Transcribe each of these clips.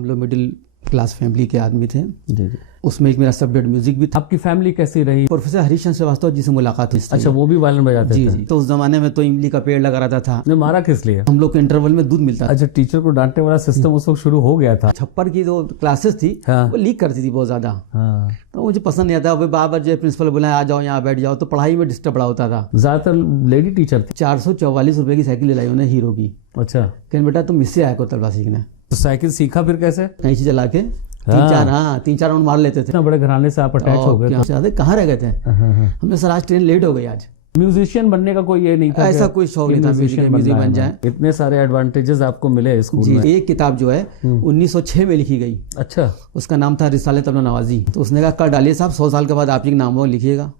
हम लोग middle class family के आदमी थे। जी जी। उसमें एक मेरा सब्जेक्ट म्यूजिक भी था। आपकी फैमिली कैसी रही? प्रोफेसर हरीशचंद्र श्रीवास्तव जी से मुलाकात हुई। अच्छा, वो भी वायलिन बजाते जी थे? जी। तो उस जमाने में तो इमली का पेड़ लगा रहता था। ने मारा किस लिए? हम लोग को इंटरवल में दूध मिलता था। अच्छा, टीचर को डांटने वाला सिस्टम उस वक्त शुरू हो गया था। छप्पर की जो क्लासेस थी हाँ। वो लीक करती थी बहुत ज्यादा। हाँ। तो मुझे पसंद नहीं आता। बार जो प्रिंसिपल बुलाया आ जाओ यहाँ बैठ जाओ, तो पढ़ाई में डिस्टर्ब बड़ा होता था। ज्यादातर लेडी टीचर थे। 444 रुपए की साइकिल लाई उन्हें हीरो की। अच्छा। कहने बेटा तुम इससे आया को तलवार सीखने। तो साइकिल सीखा फिर कैसे? कहीं से चला के तीन चार राउंड मार लेते थे। इतना बड़े घराने से आप अटैच हो गए? कहाँ रह गए थे हमने? सर आज ट्रेन लेट हो गई। आज म्यूजिशियन बनने का कोई ये नहीं था? ऐसा कोई शौक नहीं था म्यूजिक बन जाए। इतने सारे एडवांटेजेस आपको मिले स्कूल में। एक किताब जो है 1906 में लिखी गई। अच्छा। उसका नाम था रिसाले तबला नवाजी। तो उसने कहा कर डालिए साहब, 100 साल के बाद आप ही नाम लिखिएगा।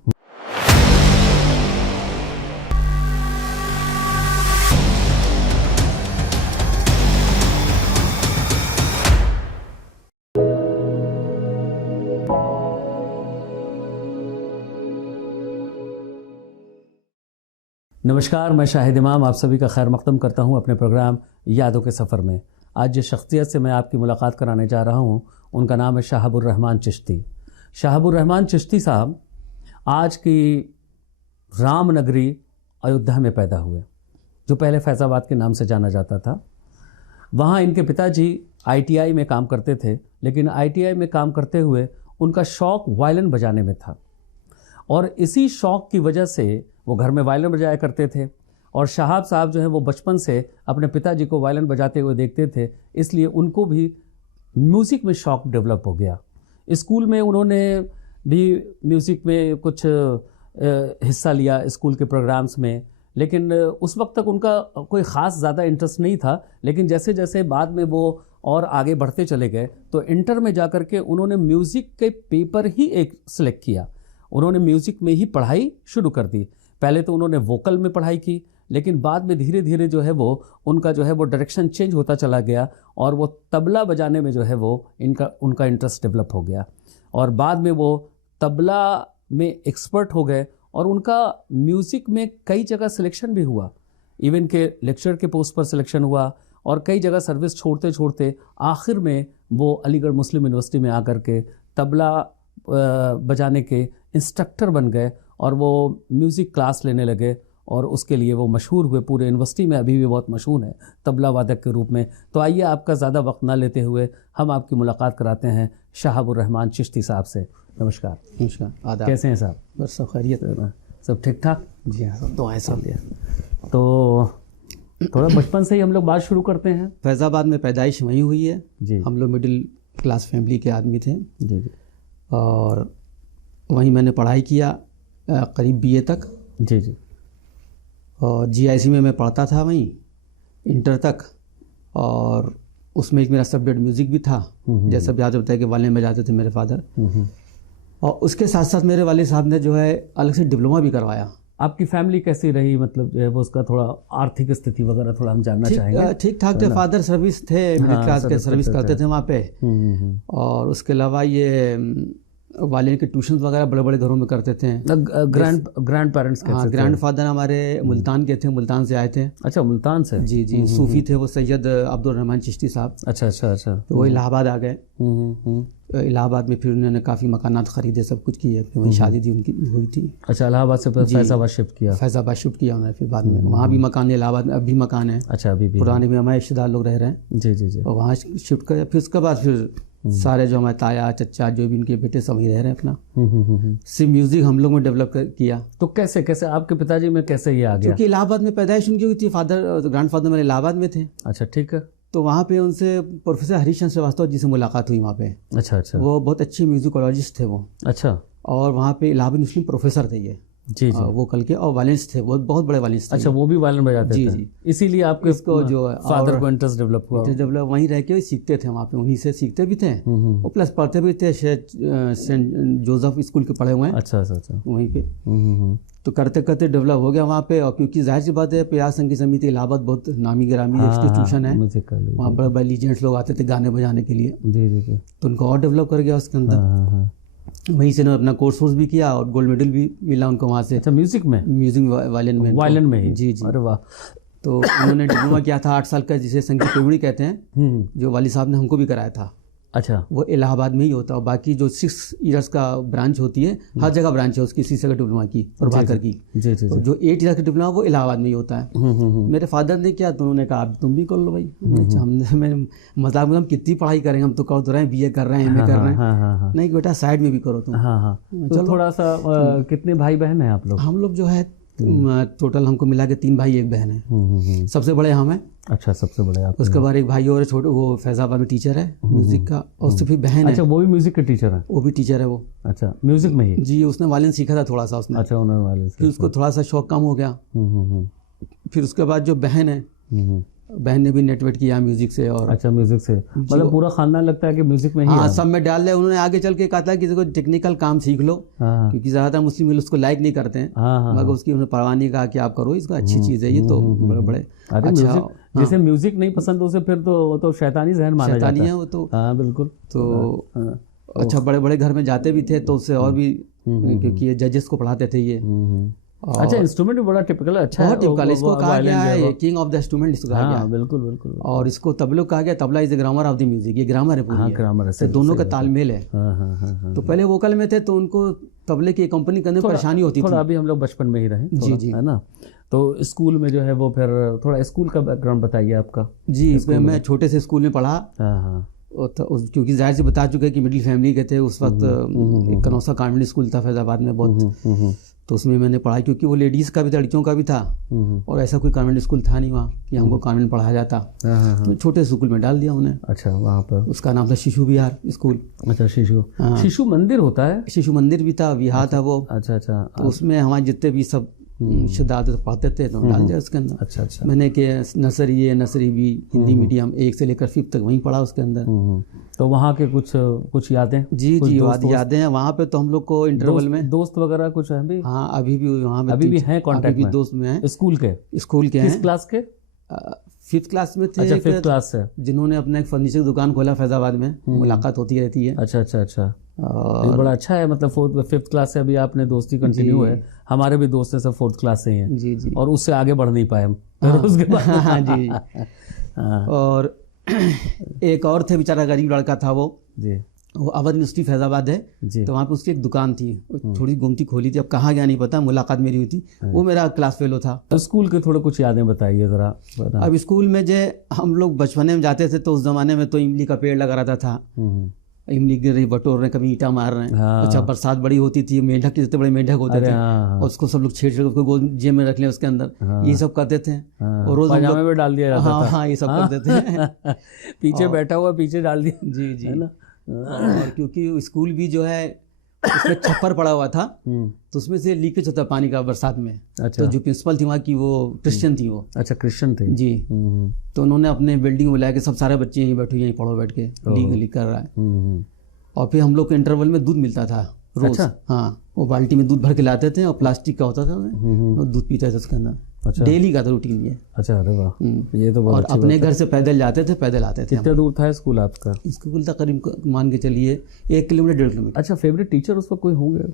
नमस्कार, मैं शाहिद इमाम आप सभी का खैर मकदम करता हूं अपने प्रोग्राम यादों के सफ़र में। आज जिस शख्सियत से मैं आपकी मुलाकात कराने जा रहा हूं उनका नाम है शहाबुर रहमान चिश्ती। शहाबुर रहमान चिश्ती साहब आज की रामनगरी अयोध्या में पैदा हुए, जो पहले फैज़ाबाद के नाम से जाना जाता था। वहाँ इनके पिताजी ITI में काम करते थे, लेकिन ITI में काम करते हुए उनका शौक़ वायलिन बजाने में था और इसी शौक़ की वजह से वो घर में वायलिन बजाया करते थे। और शहाब साहब जो है वो बचपन से अपने पिताजी को वायलिन बजाते हुए देखते थे, इसलिए उनको भी म्यूज़िक में शौक़ डेवलप हो गया। स्कूल में उन्होंने भी म्यूज़िक में कुछ हिस्सा लिया स्कूल के प्रोग्राम्स में, लेकिन उस वक्त तक उनका कोई ख़ास ज़्यादा इंटरेस्ट नहीं था। लेकिन जैसे जैसे बाद में वो और आगे बढ़ते चले गए तो इंटर में जाकर के उन्होंने म्यूज़िक के पेपर ही एक सिलेक्ट किया। उन्होंने म्यूज़िक में ही पढ़ाई शुरू कर दी। पहले तो उन्होंने वोकल में पढ़ाई की, लेकिन बाद में धीरे धीरे जो है वो उनका जो है वो डायरेक्शन चेंज होता चला गया और वो तबला बजाने में जो है वो उनका इंटरेस्ट डेवलप हो गया और बाद में वो तबला में एक्सपर्ट हो गए और उनका म्यूज़िक में कई जगह सिलेक्शन भी हुआ। इवन के लेक्चर के पोस्ट पर सिलेक्शन हुआ और कई जगह सर्विस छोड़ते छोड़ते आखिर में वो अलीगढ़ मुस्लिम यूनिवर्सिटी में आकर के तबला बजाने के इंस्ट्रक्टर बन गए और वो म्यूज़िक क्लास लेने लगे और उसके लिए वो मशहूर हुए। पूरे यूनिवर्सिटी में अभी भी बहुत मशहूर है तबला वादक के रूप में। तो आइए आपका ज़्यादा वक्त ना लेते हुए हम आपकी मुलाकात कराते हैं शहाबुर रहमान चिश्ती साहब से। नमस्कार। नमस्कार, आदाब। कैसे हैं साहब? बस सब खैरियत है, सब ठीक ठाक? जी हाँ, सब दुआएं सब लिया। तो थोड़ा बचपन से ही हम लोग बात शुरू करते हैं। फैज़ाबाद में पैदाइश वहीं हुई है जी। हम लोग मिडिल क्लास फैमिली के आदमी थे जी जी। और वहीं मैंने पढ़ाई किया करीब BA तक। जी जी। और GIC में मैं पढ़ता था वहीं इंटर तक, और उसमें एक मेरा सब्जेक्ट म्यूज़िक भी था। जैसा भी आज होता है कि वाले में जाते थे मेरे फादर, और उसके साथ साथ मेरे वाले साहब ने जो है अलग से डिप्लोमा भी करवाया। आपकी फैमिली कैसी रही, मतलब जो है वो उसका थोड़ा आर्थिक स्थिति वगैरह थोड़ा हम जानना चाहेंगे। ठीक ठाक थे। फादर सर्विस थे, मिडिल क्लास के सर्विस करते थे वहाँ पे। और उसके अलावा ये वाले के ट्यूशन्स वगैरह बड़े बड़े घरों में करते थे। ग्रैंड पेरेंट्स के? हाँ, ग्रैंड फादर हमारे मुल्तान के थे, मुल्तान से आए थे। अच्छा, मुल्तान से? जी जी। सूफी थे वो, सैयद अब्दुल रहमान चिश्ती साहब। अच्छा अच्छा अच्छा। तो वो इलाहाबाद आ गए। इलाहाबाद में फिर उन्होंने काफ़ी मकानात खरीदे, सब कुछ किए। फिर वहीं शादी थी उनकी हुई थी। अच्छा, इलाहाबाद से फैज़ाबाद शिफ्ट किया? फैज़ाबाद शिफ्ट किया उन्होंने फिर बाद में। वहाँ भी मकान है, इलाहाबाद में अभी मकान है। अच्छा, अभी भी पुराने में हमारे रिश्तेदार लोग रह रहे हैं। जी जी जी। और वहाँ शिफ्ट कर फिर उसके बाद फिर सारे जो हमारे ताया चचा जो भी इनके बेटे सब ही रह रहे हैं अपना। सिर्फ म्यूज़िक हम लोग में डेवलप किया। तो कैसे कैसे आपके पिताजी में कैसे ये आ गया? क्योंकि इलाहाबाद में पैदाइश उनकी हुई थी। फादर ग्रैंडफादर मेरे इलाहाबाद में थे। अच्छा, ठीक है। तो वहाँ पे उनसे प्रोफेसर हरीशचंद्र श्रीवास्तव जी से मुलाकात हुई वहाँ पे। अच्छा अच्छा। वो बहुत अच्छे म्यूजिकोलॉजिस्ट थे वो। अच्छा। और वहाँ पे इलाहाबाद मुस्लिम प्रोफेसर थे ये। जी जी। वो कल के और वायलिन्स थे, बहुत बड़े वायलिन्स थे। अच्छा, वो भी वायलिन बजाते थे? जी जी। इसीलिए आपके इसको जो फादर को इंटरेस्ट डेवलप हुआ? डेवलप वहीं रह के सीखते थे वहाँ पे, उन्हीं से सीखते भी थे और प्लस पढ़ते भी थे। सेंट जोसेफ स्कूल के पढ़े हुए हैं। अच्छा अच्छा। वहीं पे तो करते करते डेवलप हो गया वहाँ पे। और क्योंकि जाहिर सी बात है प्रयास संगीत समिति इलाहाबाद बहुत नामी गिरामी इंस्टीट्यूशन है, वहाँ बड़े बड़े लीजेंड्स लोग आते थे गाने बजाने के लिए। जी जी। तो उनको और डेवलप कर गया उसके अंदर। वहीं से अपना कोर्स भी किया और गोल्ड मेडल भी मिला उनको वहाँ से। अच्छा, म्यूजिक में? म्यूजिक वायलिन में ही? जी जी। अरे वाह। तो उन्होंने डिप्लोमा किया था 8 साल का, जिसे संगीत प्रवीणी कहते हैं, जो वाली साहब ने हमको भी कराया था। अच्छा। वो इलाहाबाद में ही होता है, और बाकी जो 6 इयर्स का ब्रांच होती है, हर जगह ब्रांच है उसकी, सीसे का डिप्लोमा की और भाकर की। जी जी। तो जो 8 इयर्स का डिप्लोमा वो इलाहाबाद में ही होता है। मेरे फादर ने किया तो उन्होंने कहा तुम भी कर लो भाई। हमने मजाक में, हम कितनी पढ़ाई करेंगे, हम तो कर तो रहे हैं, BA कर रहे हैं, MA कर रहे हैं। नहीं बेटा साइड में भी करो तुम। तो थोड़ा सा कितने भाई बहन हैं आप लोग? हम लोग जो है टोटल हमको मिला के 3 भाई 1 बहन है। सबसे बड़े हम हैं। अच्छा, सबसे बड़े आप। उसके बाद एक भाई और छोटे, वो फैजाबाद में टीचर है म्यूजिक का, और उससे फिर बहन है। अच्छा, वो भी म्यूजिक के टीचर है? वो भी टीचर है वो। अच्छा, म्यूजिक में ही? जी, उसने वायलिन सीखा था थोड़ा सा उसने। अच्छा, उन्होंने वायलिन। फिर उसको थोड़ा सा शौक कम हो गया। फिर उसके बाद जो बहन है, बहन ने भी नेटवर्क किया म्यूजिक से। और अच्छा, म्यूजिक से मतलब पूरा खानदान लगता है कि म्यूजिक में ही? हाँ, सब में डाल दिया उन्होंने। आगे चल के कहा था कि देखो टेक्निकल काम सीख लो, क्योंकि ज्यादातर मुस्लिम उसको लाइक नहीं करते हैं, मगर उसकी उन्होंने परवाह नहीं, कहा कि आप करो, इसको अच्छी चीज है ये तो। बड़े अच्छा, जिसे म्यूजिक नहीं पसंद उसे फिर तो वो तो शैतानी जहन माना जाता है। शैतानी है वो तो। हाँ बिल्कुल। तो अच्छा, बड़े बड़े घर में जाते भी थे तो उससे और भी, क्योंकि ये जजेस को पढ़ाते थे ये। अच्छा, इंस्ट्रूमेंट भी बड़ा टिपिकल है। अच्छा, बहुत टिपिकल। इसको कहा गया है किंग ऑफ द इंस्ट्रूमेंट, इसको कहा गया है। बिल्कुल बिल्कुल। और इसको तबले कहा गया, tabla is the grammar of the music. ये ग्रामर है पूरी। ग्रामर है, दोनों का तालमेल है। तो पहले वोकल में थे तो उनको तबले की कंपनी करने में परेशानी होती थी। थोड़ा अभी हम लोग बचपन में ही रहे। जी जी, है ना। तो स्कूल में जो है वो, फिर थोड़ा स्कूल का बैकग्राउंड बताइए आपका। जी, मैं छोटे से स्कूल में पढ़ा, क्योंकि जाहिर से बता चुके कि मिडिल फैमिली के थे उस वक्त। एक कनौसा कॉन्वेंट स्कूल था फैजाबाद में बहुत, तो उसमें मैंने पढ़ा, क्योंकि वो लेडीज़ का भी था, लड़कियों का भी था, और ऐसा कोई कॉन्वेंट स्कूल था नहीं वहाँ कि हमको कॉन्वेंट पढ़ाया जाता। तो छोटे स्कूल में डाल दिया उन्हें। अच्छा, वहाँ पर उसका नाम था शिशु विहार स्कूल। अच्छा, शिशु मंदिर होता है? शिशु मंदिर भी था, विहार था वो। अच्छा अच्छा। तो उसमें हमारे जितने भी सब शुद्धार्थ पढ़ते थे तो डाल दिया उसके अंदर। अच्छा अच्छा। मैंने कि nursery A nursery B Hindi medium 1 से लेकर 5th तक वहीं पढ़ा उसके अंदर। तो वहाँ के कुछ यादें? जी जी, यादें हैं वहाँ पे। तो हम लोग को इंटरवल में दोस्त वगैरह कुछ है भी? हाँ, अभी भी वहाँ अभी भी हैं कांटेक्ट में? दोस्त में हैं। स्कूल के हैं? किस क्लास के? 5th क्लास में थे। अच्छा, 5th क्लास से। जिन्होंने अपना एक फर्नीचर की दुकान खोला फैजाबाद में, मुलाकात होती रहती है। अच्छा अच्छा अच्छा। और बड़ा अच्छा है, मतलब 5th क्लास से अभी आपने दोस्ती कंटिन्यू है। हमारे भी दोस्त हैं सब 4th क्लास से ही हैं। जी जी। और उससे आगे बढ़ नहीं पाए हम। उसके बाद हाँ जी। और एक और थे, बेचारा गरीब लड़का था वो जी। वो अवध यूनिवर्सिटी फैजाबाद है जी। तो वहाँ पे उसकी एक दुकान थी, थोड़ी गुमती खोली थी, अब कहाँ गया नहीं पता, मुलाकात मेरी हुई थी। वो मेरा क्लास फेलो था। तो स्कूल के थोड़े कुछ यादें बताइए जरा। अब स्कूल में जो हम लोग बचपने में जाते थे तो उस जमाने में तो इमली का पेड़ लगा रहता था, इमली गिर रही, बटोर रहे, कभी ईंटा मार रहे हैं। हाँ। अच्छा, बरसात बड़ी होती थी, मेंढक जितने बड़े मेंढक होते थे, और उसको सब लोग छेड़ उसको गोद जेब में रख लें उसके अंदर। हाँ। ये सब करते थे। हाँ। और रोज पजामे में डाल दिया जाता था। हाँ, ये सब करते थे। पीछे बैठा हुआ पीछे डाल दिया। जी जी, है ना। और क्योंकि स्कूल भी जो है उसमें छप्पर पड़ा हुआ था, तो उसमें से लीकेज होता पानी का बरसात में। अच्छा। तो जो प्रिंसिपल थी वहाँ की वो क्रिश्चियन थी वो। अच्छा, क्रिश्चियन थे जी। तो उन्होंने अपने बिल्डिंग में बुलाया कि सब सारे बच्चे यहीं बैठो, यहीं पढ़ो बैठ के, लीक कर रहा है। और फिर हम लोग को इंटरवल में दूध मिलता था रोज। अच्छा। हाँ, वो बाल्टी में दूध भर के लाते थे और प्लास्टिक का होता था, दूध पीते थे उसके अंदर। अच्छा। डेली का था रूटीन ये। अच्छा, अरे वाह, ये तो बहुत और अपने घर से पैदल जाते थे, पैदल आते थे। कितना दूर था स्कूल आपका? स्कूल था करीब मान के चलिए 1 किलोमीटर 1.5 किलोमीटर। अच्छा, फेवरेट टीचर उसका कोई होंगे?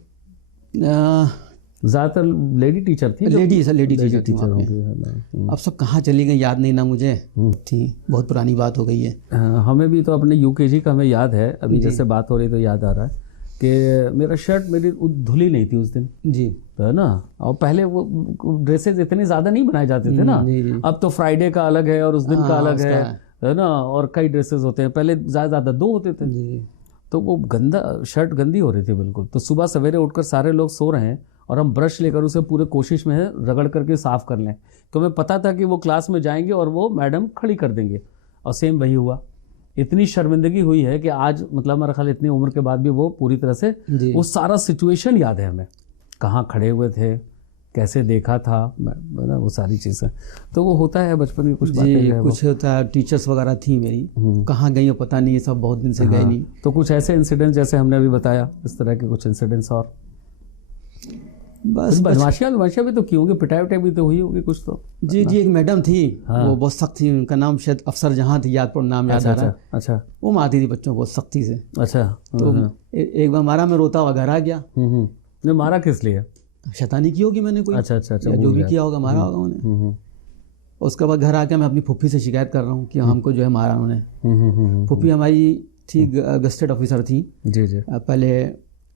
ज़्यादातर लेडी टीचर थी? लेडी टीचर होंगे। अब सब कहाँ चली गई याद नहीं ना मुझे, थी बहुत पुरानी बात हो गई है। हमें भी तो अपने UKG का हमें याद है, अभी जैसे बात हो रही तो याद आ रहा है कि मेरा शर्ट मेरी धुली नहीं थी उस दिन जी, तो है ना। और पहले वो ड्रेसेस इतने ज़्यादा नहीं बनाए जाते थे ना। अब तो फ्राइडे का अलग है और उस दिन का अलग है ना, और कई ड्रेसेस होते हैं। पहले ज़्यादा 2 होते थे जी। तो वो शर्ट गंदी हो रही थी बिल्कुल। तो सुबह सवेरे उठकर सारे लोग सो रहे हैं और हम ब्रश लेकर उसे पूरे कोशिश में रगड़ करके साफ़ कर लें, तो हमें पता था कि वो क्लास में जाएंगे और वो मैडम खड़ी कर देंगे, और सेम वही हुआ। इतनी शर्मिंदगी हुई है कि आज मतलब हमारा ख्याल इतनी उम्र के बाद भी वो पूरी तरह से वो सारा सिचुएशन याद है हमें, कहाँ खड़े हुए थे, कैसे देखा था ना, वो सारी चीज़ें। तो वो होता है बचपन की कुछ बातें, कुछ होता है। टीचर्स वगैरह थी मेरी, कहाँ गई हो पता नहीं, ये सब बहुत दिन से गए नहीं। तो कुछ ऐसे इंसिडेंट्स जैसे हमने अभी बताया, इस तरह के कुछ इंसिडेंट्स और बस बदमाशियाँ भी तो की होंगी, पिटाई उटाई भी तो हुई होगी कुछ तो। जी जी, एक मैडम थी। हाँ। वो बहुत सख्त थी, उनका नाम शायद अफसर जहाँ थी, याद पर नाम याद आ रहा है। अच्छा। वो मारती थी बच्चों को सख्ती से। अच्छा। तो एक बार मारा, मैं रोता हुआ घर आ गया। ने मारा किस लिए? शैतानी की होगी मैंने कोई। अच्छा अच्छा अच्छा, जो भी किया होगा, मारा होगा उन्हें। उसके बाद घर आके मैं अपनी फुप्पी से शिकायत कर रहा हूँ कि हमको जो है मारा उन्होंने। फुप्पी हमारी थी गस्टेड ऑफिसर थी जी जी। पहले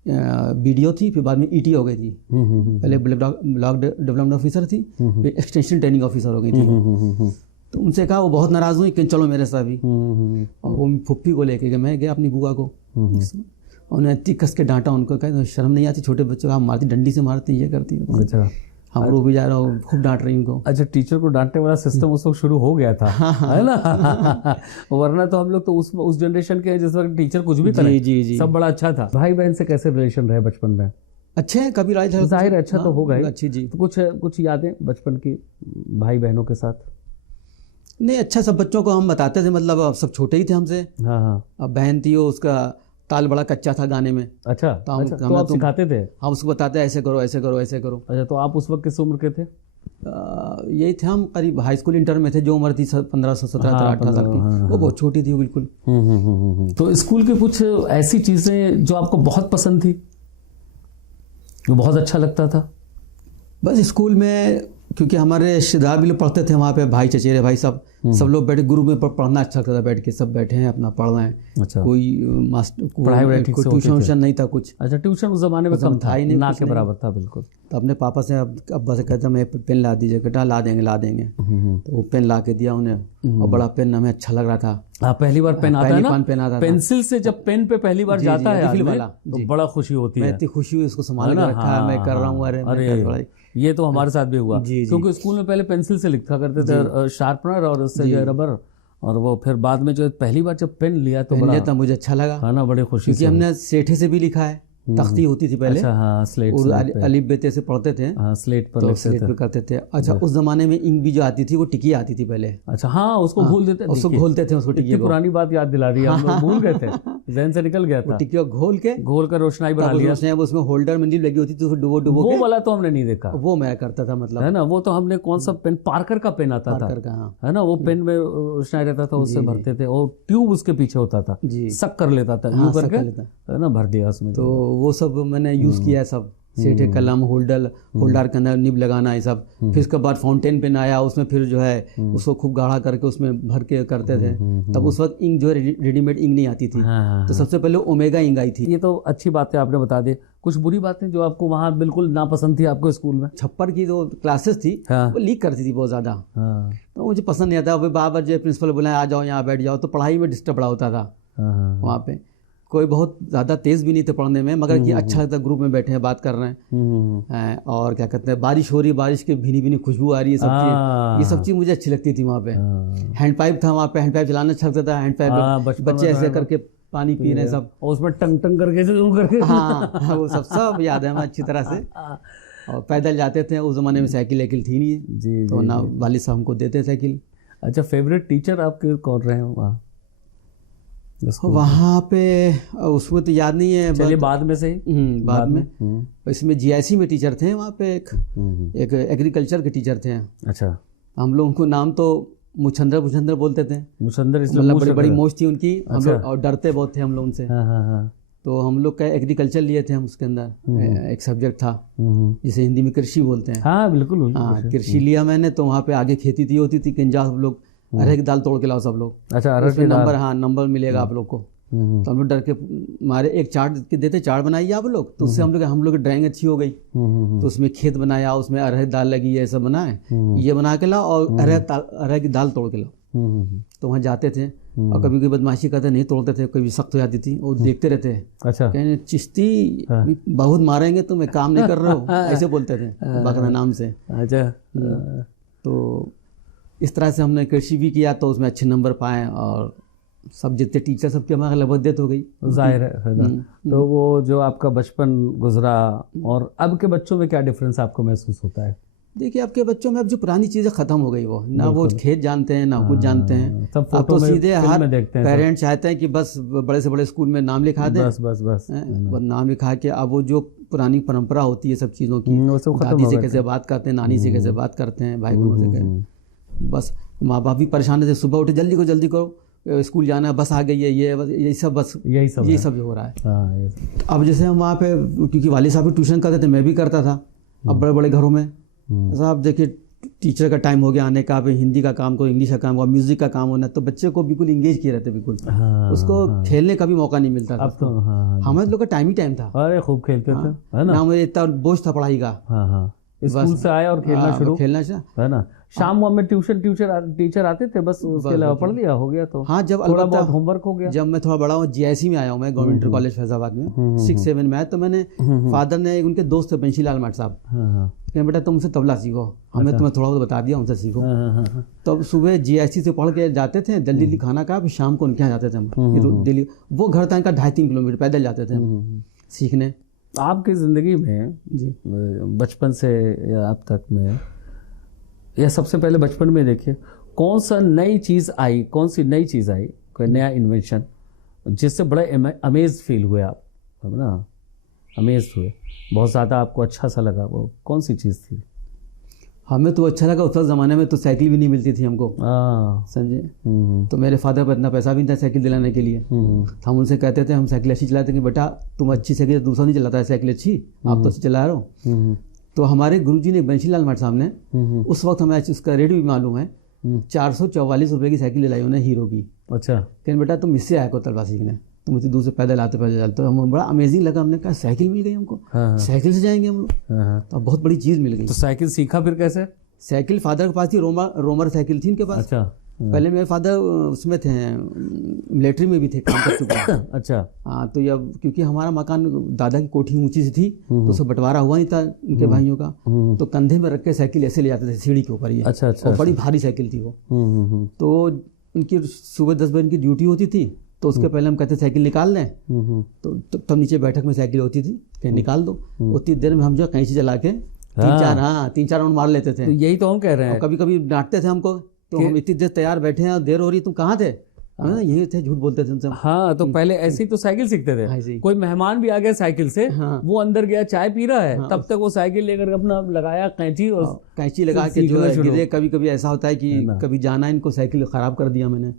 BDO थी, फिर बाद में ET हो गई थी। पहले ब्लॉक डेवलपमेंट ऑफिसर थी, फिर एक्सटेंशन ट्रेनिंग ऑफिसर हो गई थी। तो उनसे कहा, वो बहुत नाराज़ हुई कि चलो मेरे साथ भी। और वो फुप्पी को लेके मैं गया अपनी बुआ को, उन्हें इतनी कस के डांटा उनको, कहा शर्म नहीं आती छोटे बच्चों को आप मारती, डंडी से मारती, ये करती। अच्छा, हम रो भी जा रहा हूँ, खूब डांट रही उनको। अच्छा, टीचर को डांटने वाला सिस्टम उस वक्त शुरू हो गया था, है ना? वरना तो हम लोग तो उस जनरेशन के जिस वक्त टीचर कुछ भी करे, जी। सब बड़ा अच्छा था। भाई बहन से कैसे रिलेशन रहे बचपन में? अच्छे हैं, कभी लड़ाई झगड़ा जाहिर है अच्छा तो हो गए। अच्छी जी। तो कुछ यादें बचपन की भाई बहनों के साथ? नहीं, अच्छा सब बच्चों को हम बताते थे, मतलब अब सब छोटे ही थे हमसे। हाँ। अब बहन थी, वो उसका ताल बड़ा कच्चा था गाने में। अच्छा, तो आप सिखाते थे? हम उसको बताते ऐसे करो ऐसे करो ऐसे करो। अच्छा, तो आप उस वक्त किस उम्र के थे? यही थे हम करीब हाई स्कूल इंटर में थे। जो उम्र थी 15, 17, 18 साल की, वो बहुत छोटी थी बिल्कुल। तो स्कूल के कुछ ऐसी चीज़ें जो आपको बहुत पसंद थी, जो बहुत अच्छा लगता था? बस स्कूल में क्योंकि हमारे रिश्तेदार भी लोग पढ़ते थे वहाँ पे, भाई चचेरे भाई सब लोग बैठे ग्रुप में पढ़ना अच्छा लगता था, बैठ के सब बैठे हैं अपना पढ़ रहे हैं। अच्छा, कोई मास्टर पढ़ाई कोई ट्यूशन नहीं था कुछ। अच्छा, ट्यूशन उस जमाने में कम था, ना के बराबर था बिल्कुल। तो अपने पापा से अब्बा से कहता मैं पेन ला दीजिए, कहता ला देंगे। तो वो पेन ला के दिया उन्हें, और बड़ा पेन हमें अच्छा लग रहा था। पहली बार पेन आता है ना, पेन आता था। पेंसिल से जब पेन पे पहली बार जाता है तो बड़ा खुशी होती है। इतनी खुशी हुई, उसको संभाल के रखा है, मैं कर रहा हूँ। अरे ये तो हमारे साथ भी हुआ, क्योंकि स्कूल में पहले पेंसिल से लिखा करते थे, शार्पनर और उससे जो रबर, और वो फिर बाद में जो पहली बार जब पेन लिया तो बड़ा मुझे अच्छा लगा, है ना, बड़ी खुशी। क्योंकि हमने सेठे से भी लिखा है, तख्ती होती थी पहले। अच्छा, हाँ, स्लेट अलिफ बेते से पढ़ते थे, हाँ, स्लेट पर तो स्लेट पे करते थे। अच्छा, उस जमाने में इंक भी जो आती थी वो टिकी आती थी पहले। अच्छा, हाँ, उसको घोल देते थे, उसको घोलते थे, उसको टिकी। पुरानी बात याद दिला दी, हम लोग भूल गए थे, जहन से निकल गया था। टिकी को घोल कर रोशनाई बना लिया। उसमें होल्डर में लगी होती थी, डुबो वो वाला तो हमने नहीं देखा, वो मैं करता था, मतलब है ना। वो तो हमने कौन सा पेन, पार्कर का पेन आता था, है ना, वो पेन में रोशनाई रहता था, उससे भरते थे, और ट्यूब उसके पीछे होता था, सक कर लेता था, यूं करके, है ना, भर दिया उसमें। तो वो सब मैंने यूज किया, सब सेठे, कलम, होल्डर के अंदर निब लगाना, ये सब। फिर उसके बाद फाउंटेन पेन आया, उसमें फिर जो है उसको खूब गाढ़ा करके उसमें भर के करते थे। तब उस वक्त इंक जो है रेडीमेड इंक नहीं आती थी, तो सबसे पहले ओमेगा इंक आई थी। ये तो अच्छी बात है, आपने बता दी। कुछ बुरी बातें जो आपको वहाँ बिल्कुल नापसंद थी आपको स्कूल में? छप्पर की जो क्लासेस थी वो लीक करती थी बहुत ज़्यादा, तो मुझे पसंद नहीं आता। बार जो प्रिंसिपल बुलाए आ जाओ यहाँ बैठ जाओ, तो पढ़ाई में डिस्टर्ब बड़ा होता था। वहाँ पे कोई बहुत ज़्यादा तेज़ भी नहीं थे पढ़ने में, मगर कि अच्छा लगता, ग्रुप में बैठे हैं, बात कर रहे हैं, और क्या कहते हैं, बारिश हो रही है, बारिश की भीनी भीनी खुशबू आ रही है, ये सब चीज़ मुझे अच्छी लगती थी वहाँ पे। हैंड पाइप था वहाँ पे, हैंड पाइप चलाना अच्छा लगता था। हैंड पाइप बच्चे ऐसे करके पानी पी रहे हैं सब, और उसमें टंग टंग करके हाँ, वो सब याद है हमें अच्छी तरह से। और पैदल जाते थे, उस ज़माने में साइकिल थी नहीं, तो ना वालिद साहब हमको देते साइकिल। अच्छा, फेवरेट टीचर आपके कौन रहे हैं वहाँ पे? उसमें तो याद नहीं है, चलिए बाद में से बाद में। इसमें GIC में टीचर थे वहाँ पे, एक एग्रीकल्चर के टीचर थे। अच्छा, हम लोग उनको नाम तो मुछंदर बोलते थे। मुछंदर, मतलब बड़ी मोच थी उनकी। हम लोग और डरते बहुत थे हम लोग उनसे। तो हम लोग का एग्रीकल्चर लिए थे हम, उसके अंदर एक सब्जेक्ट था जिसे हिंदी में कृषि बोलते हैं। हाँ बिल्कुल, कृषि लिया मैंने। तो वहाँ पे आगे खेती थी होती थी कि सब लोग अरहर की दाल तोड़ के लाओ सब लोग। अच्छा, अरहर की नंबर, हाँ, नंबर मिलेगा आप लोग को। तो हम लोग डर के मारे एक चार्ट देते, चार्ट बनाइए आप लोग, तो उससे हम लोग की ड्राइंग अच्छी हो गई। तो उसमें खेत बनाया, उसमें अरहर दाल लगी है, सब बनाए, ये बना के लाओ, और अरहर की दाल तोड़ के लाओ। तो वहाँ जाते थे, और कभी कभी बदमाशी करते, नहीं तोड़ते थे, कभी सख्त हो जाती थी, और देखते रहते। अच्छा, कहने चिश्ती बहुत मारेंगे, तो मैं काम नहीं कर रहा हूँ, ऐसे बोलते थे बकरा नाम से। अच्छा, तो इस तरह से हमने कृषि भी किया, तो उसमें अच्छे नंबर पाए, और सब जितने टीचर सबके हमारे लगभग डेथ हो गई, जाहिर है ना। तो वो जो आपका बचपन गुजरा, और अब के बच्चों में क्या डिफरेंस आपको महसूस होता है? देखिए, अब के बच्चों में अब जो पुरानी चीज़ें ख़त्म हो गई, वो ना वो खेत जानते हैं, ना कुछ जानते हैं। अब तो सीधे हर पेरेंट्स चाहते हैं कि बस बड़े से बड़े स्कूल में नाम लिखा दें, बस नाम लिखा के। अब वो जो पुरानी परंपरा होती है सब चीज़ों की, दादी से कैसे बात करते हैं, नानी से कैसे बात करते हैं, भाई बहनों से कैसे, बस माँ बाप भी परेशान थे, सुबह उठे जल्दी करो, स्कूल जाना है, बस आ गई है, यही सब हो रहा है। अब जैसे हम वहाँ पे, क्योंकि वालिद साहब भी ट्यूशन करते थे, मैं भी करता था। अब बड़े बड़े घरों में साहब देखिए टीचर का टाइम हो गया आने का, फिर हिंदी का काम को, इंग्लिश का काम हो, म्यूजिक का काम होना, तो बच्चे को बिल्कुल इंगेज किए रहते बिल्कुल। उसको खेलने का भी मौका नहीं मिलता था। अब तो हमारे लोग का टाइम ही टाइम था। अरे खूब खेलते थे, है ना? मुझे इतना बोझ था पढ़ाई का। स्कूल से आया और खेलना शुरू, है ना? शाम में टीचर आते थे, बस उसके अलावा पढ़ लिया, हो गया। तो हाँ, जब थोड़ा बहुत होमवर्क हो गया। जब मैं थोड़ा बड़ा हूँ, GIC में आया हूँ मैं, गवर्नमेंट इंटर कॉलेज फैजाबाद में 6-7 में आया, तो मैंने फादर ने, उनके दोस्त थे बंशीलाल मठ साहब, कहते बेटा तुमसे तबला सीखो, हमें तुम्हें थोड़ा बहुत बता दिया, उनसे सीखो। तो अब सुबह GIC से पढ़ के जाते थे, जल्दी खाना खा, फिर शाम को उनके यहाँ जाते थे हम दिल्ली। वो घर था इनका 2.5-3 किलोमीटर, पैदल जाते थे हम सीखने। आपकी ज़िंदगी में जी, बचपन से या अब तक में, या सबसे पहले बचपन में देखिए, कौन सी नई चीज़ आई, कोई नया इन्वेंशन जिससे बड़े अमेज फील हुए आप, है ना? अमेज हुए, बहुत ज़्यादा आपको अच्छा सा लगा, वो कौन सी चीज़ थी? हमें तो अच्छा लगा, उस ज़माने में तो साइकिल भी नहीं मिलती थी हमको, समझे? तो मेरे फादर पर इतना पैसा भी नहीं था साइकिल दिलाने के लिए। हम उनसे कहते थे हम साइकिल अच्छी चलाते कि बेटा तुम अच्छी साइकिल, दूसरा नहीं चलाता है साइकिल अच्छी, आप तो अच्छी चला रहे हो। तो हमारे गुरुजी ने, बंशीलाल मठ साहब ने, उस वक्त हमें उसका रेट भी मालूम है, 444 रुपये की साइकिल दिलाई उन्हें, हीरो की। अच्छा, कहते बेटा तुम इससे आया को तलवा सीखने, तुम इतनी दूर से पैदल आते तो हमें बड़ा अमेजिंग लगा। हमने कहा साइकिल मिल गई हमको, साइकिल से जाएंगे हम लोग, तो बहुत बड़ी चीज़ मिल गई। तो साइकिल सीखा फिर कैसे? साइकिल फादर के पास थी, रोमर साइकिल थी इनके पास। अच्छा, पहले मेरे फादर उसमें थे, मिलिट्री में भी थे, काम कर चुके हैं। अच्छा, हाँ, तो अब क्योंकि हमारा मकान दादा की कोठी ऊंची सी थी, तो उससे बंटवारा हुआ नहीं था इनके भाइयों का, तो कंधे में रख के साइकिल ऐसे ले जाते थे सीढ़ी के ऊपर। ये अच्छा, बड़ी भारी साइकिल थी वो। तो उनकी सुबह 10 बजे की ड्यूटी होती थी, तो उसके पहले हम कहते साइकिल निकाल लें, तो तब नीचे बैठक में साइकिल होती थी, कहीं निकाल दो। उतनी देर में हम जो कैंची चला के 3-4 राउंड मार लेते थे। तो यही तो हम कह रहे हैं। कभी कभी डांटते थे हमको, तो हम इतनी देर तैयार बैठे हैं और देर हो रही, तुम कहाँ थे? यही थे, झूठ बोलते थे उनसे। हाँ, तो पहले ऐसे ही तो साइकिल सीखते थे। कोई मेहमान भी आ गया साइकिल से, वो अंदर गया चाय पी रहा है, तब तक वो साइकिल लेकर अपना लगाया कैंची, और कैंची लगा के जो है गिरे। कभी कभी ऐसा होता है कि कभी जाना इनको साइकिल खराब कर दिया मैंने,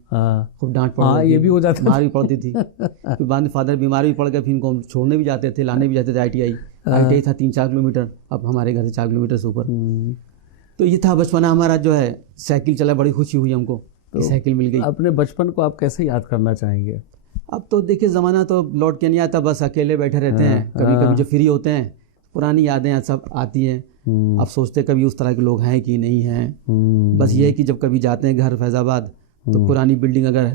खूब डांट पड़, ये भी हो जाता, मार भी पड़ती थी। फिर बाद में फादर बीमार भी पड़ गए, फिर इनको छोड़ने भी जाते थे, लाने भी जाते थे। ITI था 3-4 किलोमीटर, अब हमारे घर से 4 किलोमीटर से ऊपर। तो ये था बचपना हमारा, जो है साइकिल चला, बड़ी खुशी हुई हमको, तो साइकिल मिल गई। अपने बचपन को आप कैसे याद करना चाहेंगे? अब तो देखिए ज़माना तो लौट के नहीं आता, बस अकेले बैठे रहते हैं। कभी कभी जो फ्री होते हैं, पुरानी यादें सब आती हैं। अब सोचते कभी उस तरह के लोग हैं कि नहीं हैं। बस ये है कि जब कभी जाते हैं घर फैज़ाबाद, तो पुरानी बिल्डिंग अगर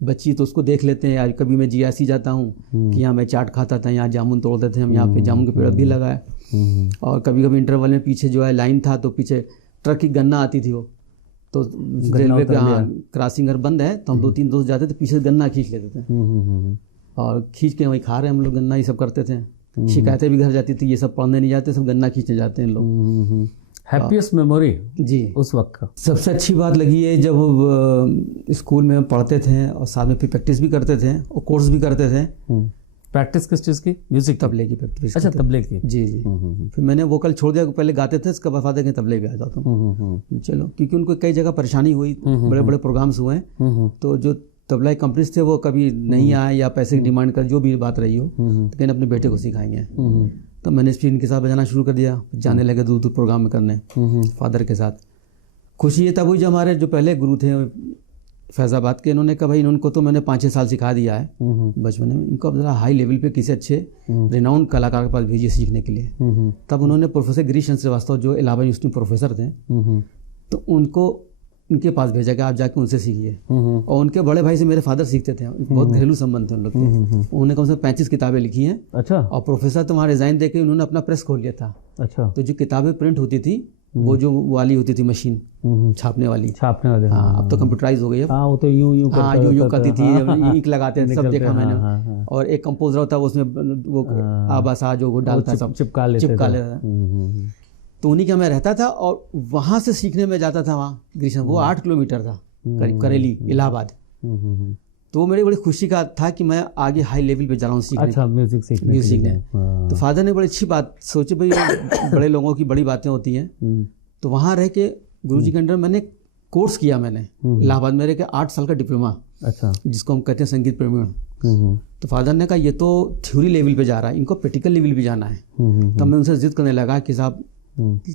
बच्ची तो उसको देख लेते हैं। कभी मैं GIC जाता हूँ कि यहाँ मैं चाट खाता था, यहाँ जामुन तोड़ते थे हम, यहाँ पे जामुन के पेड़ भी लगा है। और कभी कभी इंटरवल में पीछे जो है लाइन था, तो पीछे ट्रक की गन्ना आती थी, वो तो रेलवे पे, हाँ, क्रॉसिंग अगर बंद है तो हम 2-3 दोस्त जाते थे, पीछे गन्ना खींच लेते थे, और खींच के वहीं खा रहे हम लोग गन्ना, ये सब करते थे। शिकायतें भी घर जाती थी, ये सब पढ़ने नहीं जाते, सब गन्ना खींचने जाते हैं लोग। हैप्पीएस्ट मेमोरी जी उस वक्त का सबसे अच्छी बात लगी है, जब स्कूल में पढ़ते थे और साथ में फिर प्रैक्टिस भी करते थे और कोर्स भी करते थे। प्रैक्टिस किस चीज़ की? म्यूजिक, तबले की प्रैक्टिस। अच्छा, तबले की। जी। फिर मैंने वोकल छोड़ दिया, पहले गाते थे, इसके बाद फादर के तबले भी आ जाता हूँ। चलो, क्योंकि उनको कई जगह परेशानी हुई, बड़े बड़े प्रोग्राम्स हुए, तो जो तबला कंपनीज थे वो कभी नहीं आए, या पैसे की डिमांड कर, जो भी बात रही हो, तो कहने अपने बेटे को सिखाएंगे। तो मैंने फिर इनके साथ बजाना शुरू कर दिया, जाने लगे दूर दूर प्रोग्राम में करने फादर के साथ। खुशी ये तब हुई जब हमारे जो पहले गुरु थे फैज़ाबाद के, इन्होंने कहा भाई इनको तो मैंने 5-6 साल सिखा दिया है बचपन में, इनको अब ज़रा हाई लेवल पे किसी अच्छे रिनाउंड कलाकार के पास भेजिए सीखने के लिए। तब उन्होंने प्रोफेसर गिरीश चंद्र श्रीवास्तव, जो इलाहाबाद यूनिवर्सिटी प्रोफेसर थे, तो उनको इनके पास भेजा कि आप जाके उनसे सीखिए। और उनके बड़े भाई से मेरे फादर सीखते थे, बहुत घरेलू संबंध थे उन लोग के। उन्होंने कम से कम 35 किताबें लिखी हैं। अच्छा। और प्रोफेसर तो वहाँ रिजाइन देके उन्होंने अपना प्रेस खोल लिया था। अच्छा। तो जो किताबें प्रिंट होती थी, वो जो वाली होती थी मशीन छापने वाली। हाँ, अब तो कंप्यूटराइज हो गई है। हाँ, वो तो यूं करती थी, इंक लगाते थे, सब देखा मैंने। और एक कंपोजर होता है, उसमें वो आबासा जो वो डालता है, सब चिपका लेता था। तो उन्हीं का मैं रहता था, और वहाँ से सीखने में जाता था वहाँ ग्रीष्म, वो 8 किलोमीटर था करीब, करेली इलाहाबाद। तो मेरी बड़ी खुशी का था कि मैं आगे हाई लेवल पे जा रहा हूँ सीखने। अच्छा, म्यूजिक सीखने। तो फादर ने बड़ी अच्छी बात सोची, भाई बड़े लोगों की बड़ी बातें होती हैं। तो वहाँ रह के गुरुजी के अंडर मैंने कोर्स किया, मैंने इलाहाबाद में रह के 8 साल का डिप्लोमा। अच्छा। जिसको हम कहते हैं संगीत प्रवीण। तो फादर ने कहा ये तो थ्योरी लेवल पे जा रहा है, इनको प्रैक्टिकल लेवल पे जाना है। तब मैं उनसे जिद करने लगा कि साहब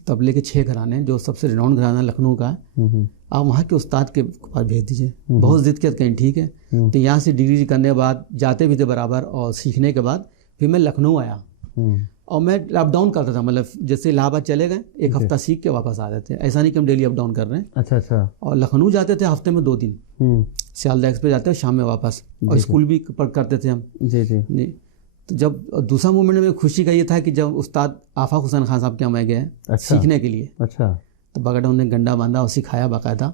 तबले के 6 घराने, जो सबसे रिनाउंड घराना लखनऊ का है, आप वहाँ के उस्ताद के पास भेज दीजिए। बहुत जिद किया, कहीं ठीक है। तो यहाँ से डिग्री करने के बाद जाते भी थे बराबर, और सीखने के बाद फिर मैं लखनऊ आया, और मैं अप डाउन करता था। मतलब जैसे इलाहाबाद चले गए, एक हफ्ता सीख के वापस आ रहे थे, ऐसा नहीं कि हम डेली अप डाउन कर रहे हैं। अच्छा अच्छा। और लखनऊ जाते थे हफ्ते में 2 दिन, सियालदा एक्सप्रेस जाते थे, शाम में वापस, और स्कूल भी करते थे हम। जी जी जी। तो जब दूसरा मोमेंट में खुशी का ये था कि जब उस्ताद आफाक हुसैन खान साहब के यहाँ मैं गए सीखने के लिए। अच्छा। तो बगैर उन्होंने गंडा बांधा और सिखाया बाकायदा।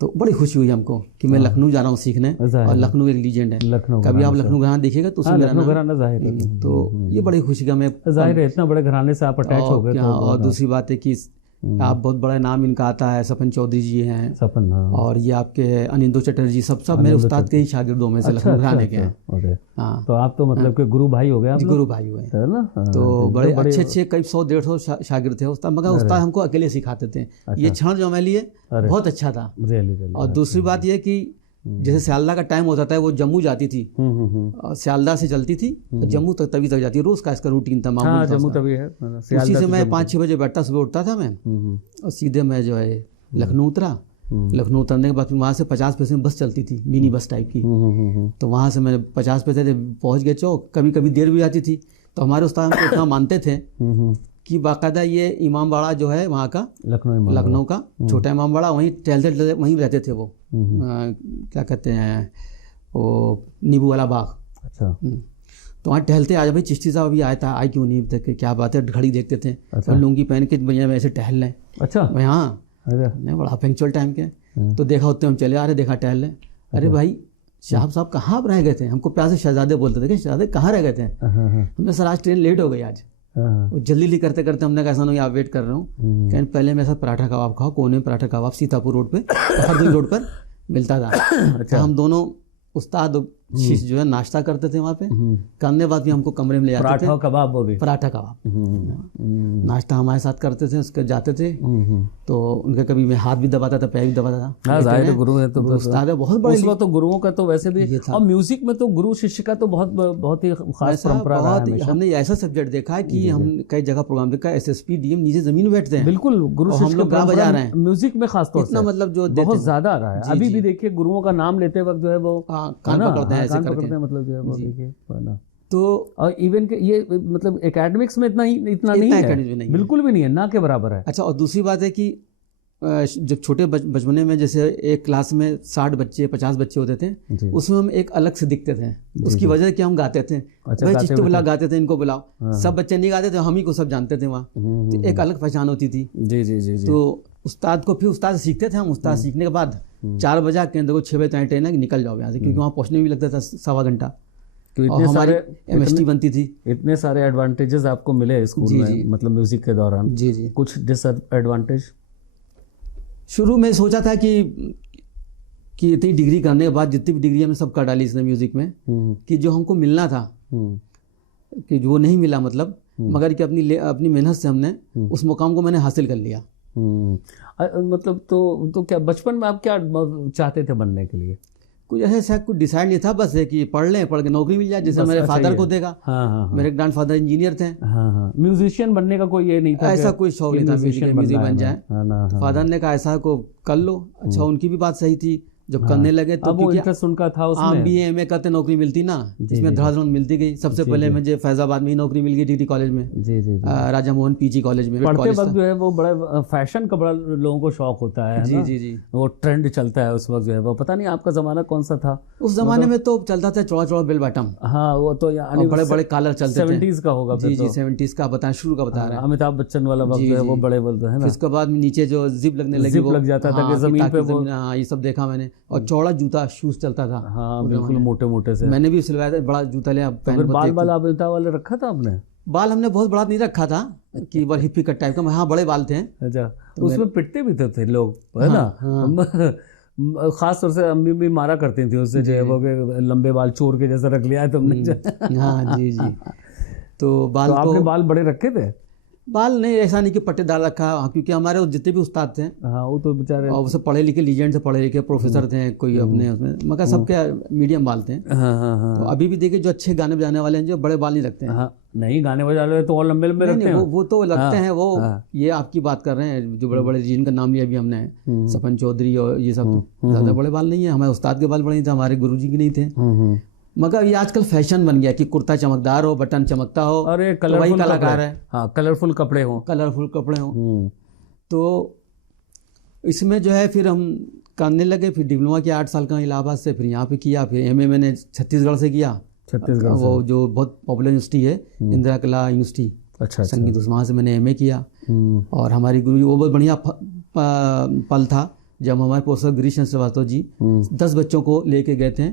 तो बड़ी खुशी हुई हमको कि मैं लखनऊ जा रहा हूँ सीखने, और लखनऊ एक लीजेंड है। लखनऊ कभी आप लखनऊ घराना देखिएगा तो उसमें मेरा नाम, घराना जाहिर है। तो ये बड़ी खुशी का मैं जाहिर है, इतना बड़े घराने से आप अटैच हो गए। और दूसरी बात है कि आप बहुत बड़ा नाम इनका आता है, सपन चौधरी जी हैं, सपन, हाँ। और ये आपके अनिंदो चटर्जी, सब मेरे उस्ताद के ही शागिर्दों में से लखनऊ घराने के हैं। हाँ, तो आप तो मतलब कि गुरु भाई हो गए आप। गुरु भाई हुए है ना। तो बड़े अच्छे करीब 100-150 शागिर्द थे उस्ताद, मगर उस्ताद हमको अकेले सिखाते थे। ये क्षण जो हमारे लिए बहुत अच्छा था। और दूसरी बात यह कि जैसे सियालदा का टाइम होता था, वो जम्मू जाती थी, सियालदा से चलती थी तो जम्मू तक तभी तक जाती, रोज का इसका रूटीन था, मामूली था। जम्मू तभी है। उसी से मैं 5-6 बजे बैठता, सुबह उठता था मैं, और सीधे मैं जो है लखनऊ उतरा। लखनऊ उतरने के बाद वहाँ से 50 पैसे में बस चलती थी, मिनी बस टाइप की। तो वहाँ से मैं 50 पैसे से पहुँच गए चौक। कभी कभी देर भी आती थी, तो हमारे उस्ताद हमको इतना मानते थे कि बाकायदा ये इमामबाड़ा जो है वहाँ का, लखनऊ का छोटा इमामबाड़ा, वहीं टहलते वहीं रहते थे वो। क्या कहते हैं वो, नींबू वाला बाग। अच्छा। तो वहाँ टहलते, आज भाई चिश्ती साहब अभी आया था, आए क्यों नहीं तक, क्या बात है, घड़ी देखते थे। अच्छा। लुंगी पहन के भैया वैसे टहल लें। अच्छा भाई, हाँ नहीं, बड़ा पंक्चुअल टाइम के। तो देखा होते हम चले आ रहे, देखा टहल लें। अरे भाई साहब कहाँ रह गए थे, हमको प्यार से शहजादे बोलते थे, शहजादे कहाँ रह गए थे। हमने सर आज ट्रेन लेट हो गई आज। जल्दी करते करते हमने कहा ऐसा नहीं, आप वेट कर रहा हूँ, कहीं पहले मेरे साथ पराठा कबाब खाओ, कोने पराठा कबाब सीतापुर रोड पे, हरदोई रोड पर मिलता था। अच्छा। हम दोनों उस्ताद शीश जो है नाश्ता करते थे वहाँ पे, करने बाद भी हमको कमरे में ले जाते थे। पराठा कबाब हो गए, पराठा कबाब नाश्ता हमारे साथ करते थे, उसके जाते थे। तो उनका कभी मैं हाथ भी दबाता था, पैर भी दबाता था। हाँ, जाहिर है गुरु है तो उस्ताद है, बहुत बड़े। उसमें तो गुरुओं का तो वैसे भी, और म्यूजिक में तो गुरु शिष्य का तो बहुत ही खास परंपरा रहा है। हमने ऐसा सब्जेक्ट देखा है कि हम कई जगह प्रोग्राम देखा, SSP DM नीचे जमीन में बैठते हैं। बिल्कुल, गुरु शिष्य हम लोग गा बजा रहे हैं म्यूजिक में, खासतौर से मतलब जो बहुत ज्यादा आ रहा है। अभी भी देखिए गुरुओं का नाम लेते वक्त जो है वो कान पकड़ते हैं, ऐसे करके, मतलब जो है वो देखिए ना। तो और इवन के ये मतलब एकेडमिक्स में इतना नहीं है, बिल्कुल भी नहीं है, ना के बराबर है। अच्छा, और दूसरी बात है कि जब छोटे बचपने में जैसे एक क्लास में 60 बच्चे 50 बच्चे होते थे, उसमें हम एक अलग से दिखते थे। उसकी वजह कि हम गाते थे। अच्छा, भाई चिट्टू बुला गाते थे, इनको बुलाओ। हाँ। सब बच्चे नहीं गाते थे, हम ही को सब जानते थे वहाँ। तो एक अलग पहचान होती थी। जी जी जी। तो उस्ताद को फिर उस्ताद से सीखते थे हम। उस्ताद सीखने के बाद 4 बजे केंद्र को 6 बजे तक ट्रेन है कि निकल जाओ यहाँ से, क्योंकि वहाँ पहुँचने में भी लगता था 1.25 घंटा। और हमारी MST बनती थी। इतने सारे एडवांटेजेस आपको मिले स्कूल में, मतलब म्यूजिक के दौरान। जी जी। कुछ डिसएडवांटेज? शुरू में सोचा था कि इतनी डिग्री करने के बाद, जितनी भी डिग्री हमने सब कर डाली इसने म्यूजिक में, कि जो हमको मिलना था कि वो नहीं मिला, मतलब मगर कि अपनी मेहनत से हमने उस मुकाम को मैंने हासिल कर लिया। मतलब तो क्या बचपन में आप क्या चाहते थे बनने के लिए? कुछ ऐसा कुछ डिसाइड नहीं था, बस है कि पढ़ के नौकरी मिल जाए, जैसे मेरे फादर को देखा। हाँ, मेरे ग्रैंडफादर इंजीनियर थे। हाँ, म्यूजिशियन बनने का कोई ये नहीं था, ऐसा कोई शौक नहीं था म्यूजिक बन जाए। फादर ने कहा ऐसा को कर लो। अच्छा, उनकी भी बात सही थी। जब करने लगे तो वो इंटरेस्ट उनका था उसमें। आप BA MA करते नौकरी मिलती ना, इसमें धड़ाधड़ मिलती गई। सबसे पहले मुझे फैजाबाद में ही नौकरी मिल गई, डिग्री कॉलेज में। जी जी। राजा मोहन PG कॉलेज में। पढ़ते वक्त जो है वो बड़ा फैशन का बड़ा लोगों को शौक होता है। जी जी जी। वो ट्रेंड चलता है उस वक्त जो है वो, पता नहीं आपका जमाना कौन सा था उस जमाने में? तो चलता था चौड़ा बेल बॉटम। हाँ, वो तो बड़े बड़े कॉलर चलते थे। 70s का होगा। जी जी, 70s का बताएं, शुरू का बता रहे हैं। अमिताभ बच्चन वाला वक्त है वो, बड़े बोलते हैं ना। इसके बाद नीचे जो जिप लगने लगी, जिप लग जाता था जमीन पे वो। हाँ, ये सब देखा मैंने। और चौड़ा जूता शूज चलता था। हाँ, बिल्कुल मोटे से। मैंने भी सिलवाया था, बड़ा जूता लिया। बाल अमिताभ वाले रखा था आपने? बाल हमने बहुत बड़ा नहीं रखा था कि बड़ा हिप्पी कट टाइप का। हाँ, बड़े बाल थे। अच्छा, तो उसमें पिटते भी थे लोग, है ना। खास तौर से अम्मी भी मारा करती थी उससे, जो है वो लंबे बाल चोर के जैसा रख लिया है तुमने। हाँ जी जी। तो बाल, आपने बाल बड़े रखे थे? बाल नहीं, ऐसा नहीं कि पट्टेदार रखा, हाँ, क्योंकि हमारे वो जितने भी उस्ताद थे, हाँ वो तो बेचारे, और उसे पढ़े लिखे लीजेंड से पढ़े लिखे प्रोफेसर थे, कोई अपने उसमें, मगर सबके मीडियम बाल थे। हाँ हाँ हाँ तो अभी भी देखिए जो अच्छे गाने बजाने वाले हैं जो बड़े बाल नहीं रखते हैं। हाँ, नहीं गाने बजा रहे तो और लंबे लंबे रखते हैं। वो तो लगते हैं वो। हाँ। ये आपकी बात कर रहे हैं जो बड़े बड़े जिनका नाम लिया अभी हमने, सपन चौधरी और ये सब, ज़्यादा बड़े बाल नहीं है। हमारे उस्ताद के बाल बड़े नहीं थे, हमारे गुरुजी के नहीं थे। मगर ये आजकल फैशन बन गया कि कुर्ता चमकदार हो, बटन चमकता हो, और ये तो वही कलाकार है। हाँ, कलरफुल कपड़े हो, कलरफुल कपड़े हो। तो इसमें जो है फिर हम करने लगे। फिर डिप्लोमा किया 8 साल का इलाहाबाद से, फिर यहाँ पे किया। फिर एमए मैंने छत्तीसगढ़ से किया, छत्तीसगढ़ वो जो बहुत पॉपुलर यूनिवर्सिटी है, इंदिरा कला यूनिवर्सिटी, अच्छा संगीत, वहाँ से मैंने एमए किया। और हमारी गुरु वो बहुत बढ़िया पल था जब हमारे प्रोफेसर गिरीश चंद्र श्रीवास्तव जी 10 बच्चों को लेके गए थे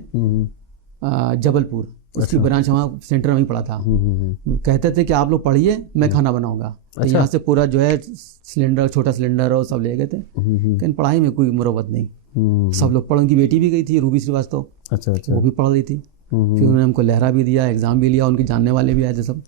जबलपुर, उसकी ब्रांच वहाँ सेंटर में ही पड़ा था। कहते थे कि आप लोग पढ़िए, मैं खाना बनाऊंगा। तो यहाँ से पूरा जो है सिलेंडर, छोटा सिलेंडर और सब ले गए थे। लेकिन पढ़ाई में कोई मुरवत नहीं, सब लोग पढ़। उनकी बेटी भी गई थी रूबी श्रीवास्तव, अच्छा, वो भी पढ़ रही थी। फिर उन्होंने हमको लहरा भी दिया, एग्जाम भी लिया, उनके जानने वाले भी आए थे सब।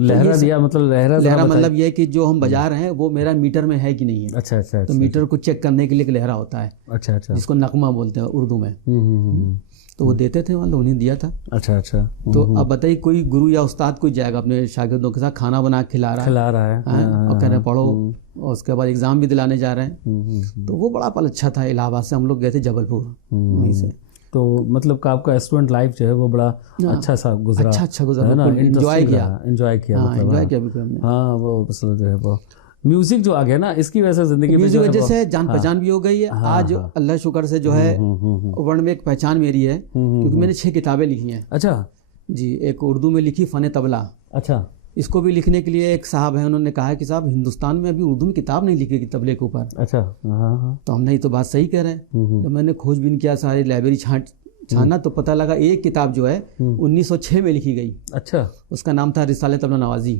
लहरा दिया मतलब लहरा मतलब ये है कि जो हम बजा रहे हैं वो मेरा मीटर में है कि नहीं है। अच्छा अच्छा, तो मीटर को चेक करने के लिए एक लहरा होता है, अच्छा अच्छा, जिसको नगमा बोलते हैं उर्दू में। तो वो देते थे, मतलब उन्हें दिया था। अच्छा अच्छा। तो अब बताइए कोई गुरु या उस्ताद कोई जाएगा अपने शागिर्दों के साथ, खाना बना के खिला रहा है और कह रहे हैं पढ़ो, और उसके बाद एग्जाम भी दिलाने जा रहे हैं। तो वो बड़ा पल अच्छा था। इलाहाबाद से हम लोग गए थे जबलपुर, वहीं से। तो मतलब का आपका स्टूडेंट लाइफ जो है वो बड़ा अच्छा सा गुजरा, अच्छा गुजरा, एंजॉय किया बिल्कुल। हाँ, वो मतलब जो है वो म्यूजिक जो आ गया ना, इसकी वजह से जिंदगी म्यूजिक वजह से जान पहचान भी हो गई है। आज अल्लाह शुक्र से जो है वर्ण में एक पहचान मेरी है, क्योंकि मैंने 6 किताबें लिखी हैं। अच्छा जी, एक उर्दू में लिखी फन तबला। अच्छा, इसको भी लिखने के लिए एक साहब है, उन्होंने कहा कि साहब हिंदुस्तान में अभी उर्दू में किताब नहीं लिखेगी तबले के ऊपर। अच्छा, हाँ। तो हमने ये तो बात सही कह रहे हैं। तो मैंने खोजबीन किया, सारी लाइब्रेरी छाना, तो पता लगा एक किताब जो है 1906 में लिखी गई। अच्छा, उसका नाम था रिसाले तबला नवाजी,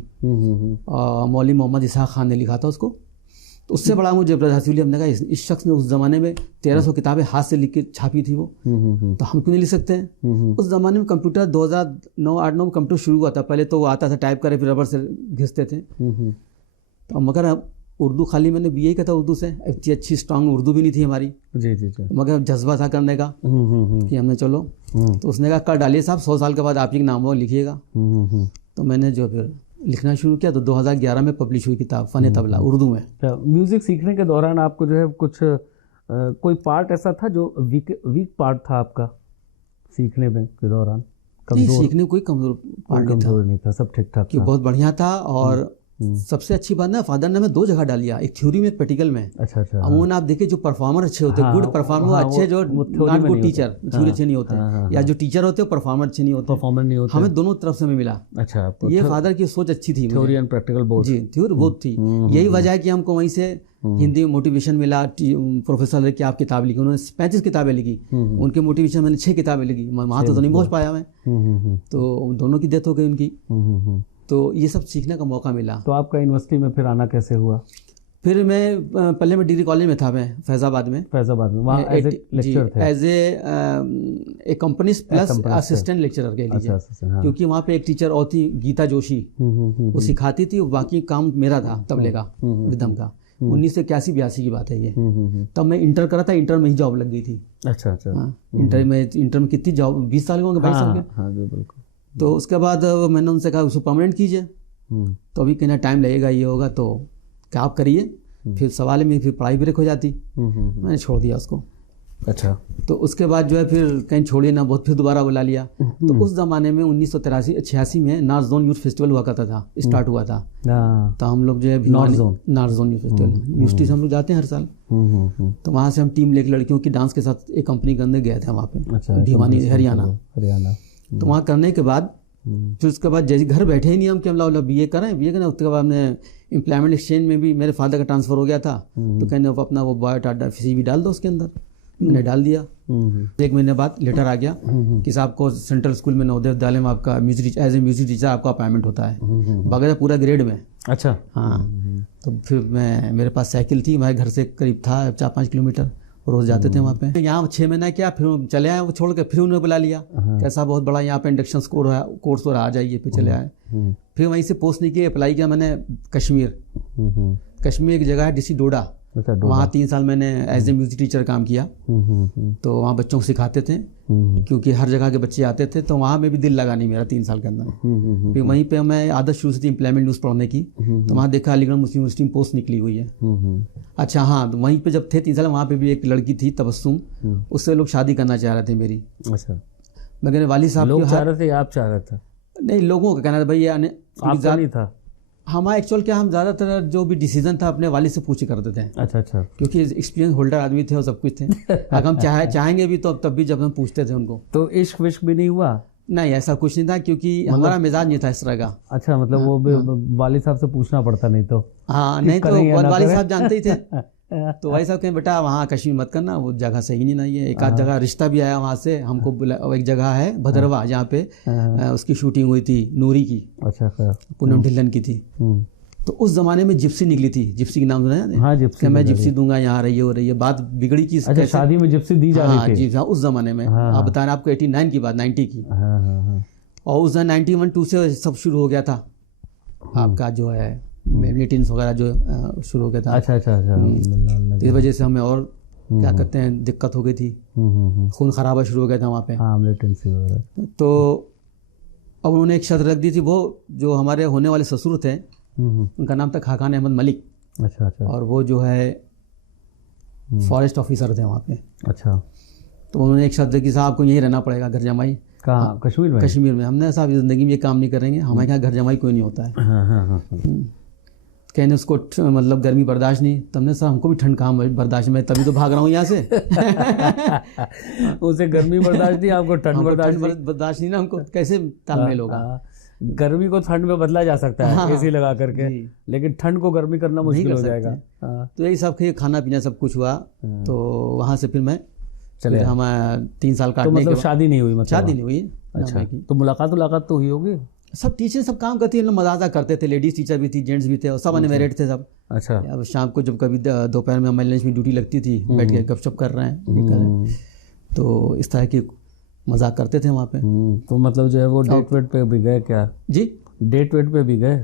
और मौलवी मोहम्मद इसहाक खान ने लिखा था उसको। तो उससे बड़ा मुझे जबरदस्ती हुई। हमने कहा इस शख्स ने उस ज़माने में 1300 किताबें हाथ से लिख के छापी थी वो, तो हम क्यों नहीं लिख सकते हैं। उस ज़माने में कंप्यूटर 2009-8-9 में कंप्यूटर शुरू हुआ था। पहले तो वो आता था टाइप करे, फिर रबर से घिसते थे। तो मगर उर्दू खाली मैंने बीए किया था उर्दू से, इतनी अच्छी स्ट्रांग उर्दू भी नहीं थी हमारी। जी जी जी, मगर जज्बा था करने का कि हमने चलो। तो उसने कहा कर डालिए साहब, 100 साल के बाद आप ही नाम वो लिखिएगा। तो मैंने जो फिर लिखना शुरू किया, तो 2011 में पब्लिश हुई किताब फन तबला उर्दू में। म्यूज़िक सीखने के दौरान आपको जो है कुछ कोई पार्ट ऐसा था जो वीक पार्ट था आपका सीखने में के दौरान? नहीं, सीखने में कोई कमजोर पार्ट नहीं था, सब ठीक ठाक था, बहुत बढ़िया था। और सबसे अच्छी बात ना, फादर ने हमें 2 जगह डाल दिया, एक थ्योरी में, प्रैक्टिकल में। अच्छा अच्छा। अमूमन आप देखिए जो परफॉर्मर अच्छे होते हैं, गुड परफॉर्मर अच्छे, जो नॉट गुड टीचर, थ्योरी अच्छे नहीं होते, या जो टीचर होते हैं परफॉर्मर अच्छे नहीं होते, हमें दोनों तरफ से हमें मिला। अच्छा, ये फादर की सोच अच्छी थी, थ्योरी एंड प्रैक्टिकल बोथ। जी, थ्योरी बहुत थी। यही वजह है कि हमको वहीं से हिंदी में मोटिवेशन मिला। प्रोफेसर की आप किताब लिखी, उन्होंने 35 किताबें लिखी, उनके मोटिवेशन मैंने 6 किताबें लिखी। वहाँ तो नहीं पहुँच पाया मैं, तो दोनों की डेथ हो गई उनकी। तो ये सब सीखने का मौका मिला। तो आपका यूनिवर्सिटी में फिर आना कैसे हुआ? फिर मैं पहले मैं डिग्री कॉलेज में था, मैं फैज़ाबाद में वहाँ एज ए लेक्चर थे, as a company plus assistant lecturer कह लीजिए। क्योंकि वहाँ पे एक टीचर और थी गीता जोशी, वो सिखाती थी, बाकी काम मेरा था तबले का, रिदम का। 1981-82 की बात है ये। तब मैं इंटर करा था, इंटर में ही जॉब लग गई थी। अच्छा अच्छा। इंटर में कितनी जॉब, 20 साल के होंगे, 22 साल के। बिल्कुल। तो उसके बाद मैंने उनसे कहा उसको परमानेंट कीजिए। तो अभी कहना टाइम लगेगा, ये होगा, तो क्या आप करिए। फिर सवाल में फिर पढ़ाई ब्रेक हो जाती, मैंने छोड़ दिया उसको। अच्छा। तो उसके बाद जो है फिर कहीं छोड़िए ना, बहुत फिर दोबारा बुला लिया। तो उस ज़माने में 1983-86 में नॉर्थ जोन यूथ फेस्टिवल हुआ करता था, स्टार्ट हुआ था। तो हम लोग जो है north zone youth festival university से हम लोग जाते हैं हर साल। तो वहाँ से हम टीम लेकर लड़कियों की डांस के साथ एक कंपनी के अंदर गए थे वहाँ पे, भिवानी हरियाणा। तो वहाँ करने के बाद फिर उसके बाद जैसे घर बैठे ही नहीं हम कि हम लोग BA करें। उसके बाद हमने एम्प्लॉयमेंट एक्सचेंज में भी मेरे फादर का ट्रांसफ़र हो गया था। तो कहने अपना वो बायोडाटा CV डाल दो उसके अंदर। मैंने डाल दिया। 1 महीने बाद लेटर आ गया कि साहब को सेंट्रल स्कूल में नवोदय विद्यालय में आपका एज ए म्यूजिक टीचर आपका अपॉइंटमेंट होता है, बगैर पूरा ग्रेड में। अच्छा। हाँ। तो फिर मेरे पास साइकिल थी, मेरे घर से करीब था 4-5 किलोमीटर, रोज जाते थे वहाँ पे। यहाँ 6 महीना किया, फिर चले आए, वो छोड़ के फिर उन्होंने बुला लिया, कैसा बहुत बड़ा यहाँ पे इंडक्शन कोर्स हो रहा, आ जाइए, फिर चले आए। फिर वहीं से पोस्ट निकली, अप्लाई किया मैंने कश्मीर। कश्मीर एक जगह है डिस्ट्रिक्ट डोडा, वहाँ 3 साल मैंने एज ए म्यूजिक टीचर काम किया। तो वहाँ बच्चों को सिखाते थे, क्योंकि हर जगह के बच्चे आते थे, तो वहाँ में भी दिल लगा नहीं मेरा 3 साल के अंदर। फिर वहीं पे मैं आदत शुरू से थी एम्प्लॉयमेंट न्यूज़ पढ़ने की, तो वहाँ देखा अलीगढ़ मुस्लिम यूनिवर्सिटी में पोस्ट निकली हुई है। अच्छा हाँ, तो वहीं पे जब थे 3 साल, वहाँ पे भी एक लड़की थी तबस्सुम, उससे लोग शादी करना चाह रहे थे मेरी। अच्छा, मगर वाली साहब लोग चाह रहे थे, आप चाह रहे थे? नहीं, लोगों का कहना था भाई, आपका नहीं था? हमारा एक्चुअल क्या, हम ज़्यादातर जो भी डिसीजन था अपने वाली से पूछ करते थे। अच्छा अच्छा, क्योंकि एक्सपीरियंस होल्डर आदमी थे और सब कुछ थे। अगर हम चाहेंगे भी तो तब भी जब हम पूछते थे उनको। तो इश्क विश्क भी नहीं हुआ? नहीं, ऐसा कुछ नहीं था, क्योंकि हमारा मिजाज नहीं था इस तरह का। अच्छा, मतलब वो भी वालिद साहब से पूछना पड़ता? नहीं तो हाँ, नहीं तो वालिद साहब जानते ही थे। तो भाई साहब कहें बेटा वहाँ कश्मीर मत करना, वो जगह सही नहीं है। एक आध जगह रिश्ता भी आया वहाँ से हमको, एक जगह है भदरवा जहाँ पे उसकी शूटिंग हुई थी, नूरी की। अच्छा, पूनम ढिल्लन की थी। तो उस जमाने में जिप्सी निकली थी, जिप्सी के नाम सुना है? हाँ, जिप्सी। मैं जिप्सी दूंगा, यहाँ रही हो रही है, बात बिगड़ी की। अच्छा, शादी में जिप्सी दी जा रही थी? जी हाँ, उस जमाने में। आप बता रहे, आपको 89 की बात, 90 की। और उस 91-2 से सब शुरू हो गया था आपका जो है मीटिंग्स वगैरह जो शुरू हो गया था। अच्छा अच्छा अच्छा, इस वजह से हमें और क्या कहते हैं दिक्कत हो गई थी, खून खराबा शुरू हो गया था वहाँ पे। हाँ, मिलिटेंसी वगैरह। तो अब उन्होंने एक शर्त रख दी थी, वो जो हमारे होने वाले ससुर थे उनका नाम था खाकान अहमद मलिक। अच्छा अच्छा, और वो जो है फॉरेस्ट ऑफिसर थे वहाँ पे। अच्छा, तो उन्होंने एक शर्त की साहब को यहीं रहना पड़ेगा, घर जमाई। कहाँ? कश्मीर में? कश्मीर में। हमने साहब ज़िंदगी में ये काम नहीं करेंगे, हमारे यहाँ घर जमाई कोई नहीं होता है। हाँ, कहने उसको मतलब गर्मी बर्दाश्त नहीं, तब ने सर हमको भी ठंड कहाँ बर्दाश्त, मैं तभी तो भाग रहा हूँ यहाँ से। उसे गर्मी बर्दाश्त नहीं, आपको ठंड बर्दाश्त नहीं ना, हमको कैसे तालमेल होगा? गर्मी को ठंड में बदला जा सकता है एसी लगा करके, लेकिन ठंड को गर्मी करना मुश्किल हो जाएगा। तो यही सब खाना पीना सब कुछ हुआ। तो वहाँ से फिर मैं चले, हम 3 साल काटने। तो मतलब शादी नहीं हुई? मतलब शादी नहीं हुई। अच्छा, तो मुलाकात तो हुई होगी? सब टीचर सब काम करती है, लोग मजाक करते थे, लेडीज टीचर भी थी, जेंट्स भी थे, और सब अनमेरिड थे सब। अच्छा, अब शाम को जब कभी दोपहर में हमारे लंच में ड्यूटी लगती थी, बैठ के गपशप कर रहे हैं, ये कर रहे हैं, तो इस तरह की मजाक करते थे वहाँ पे। तो मतलब जो है वो डेट वेट पे भी गए क्या? जी, डेट वेट पे भी गए?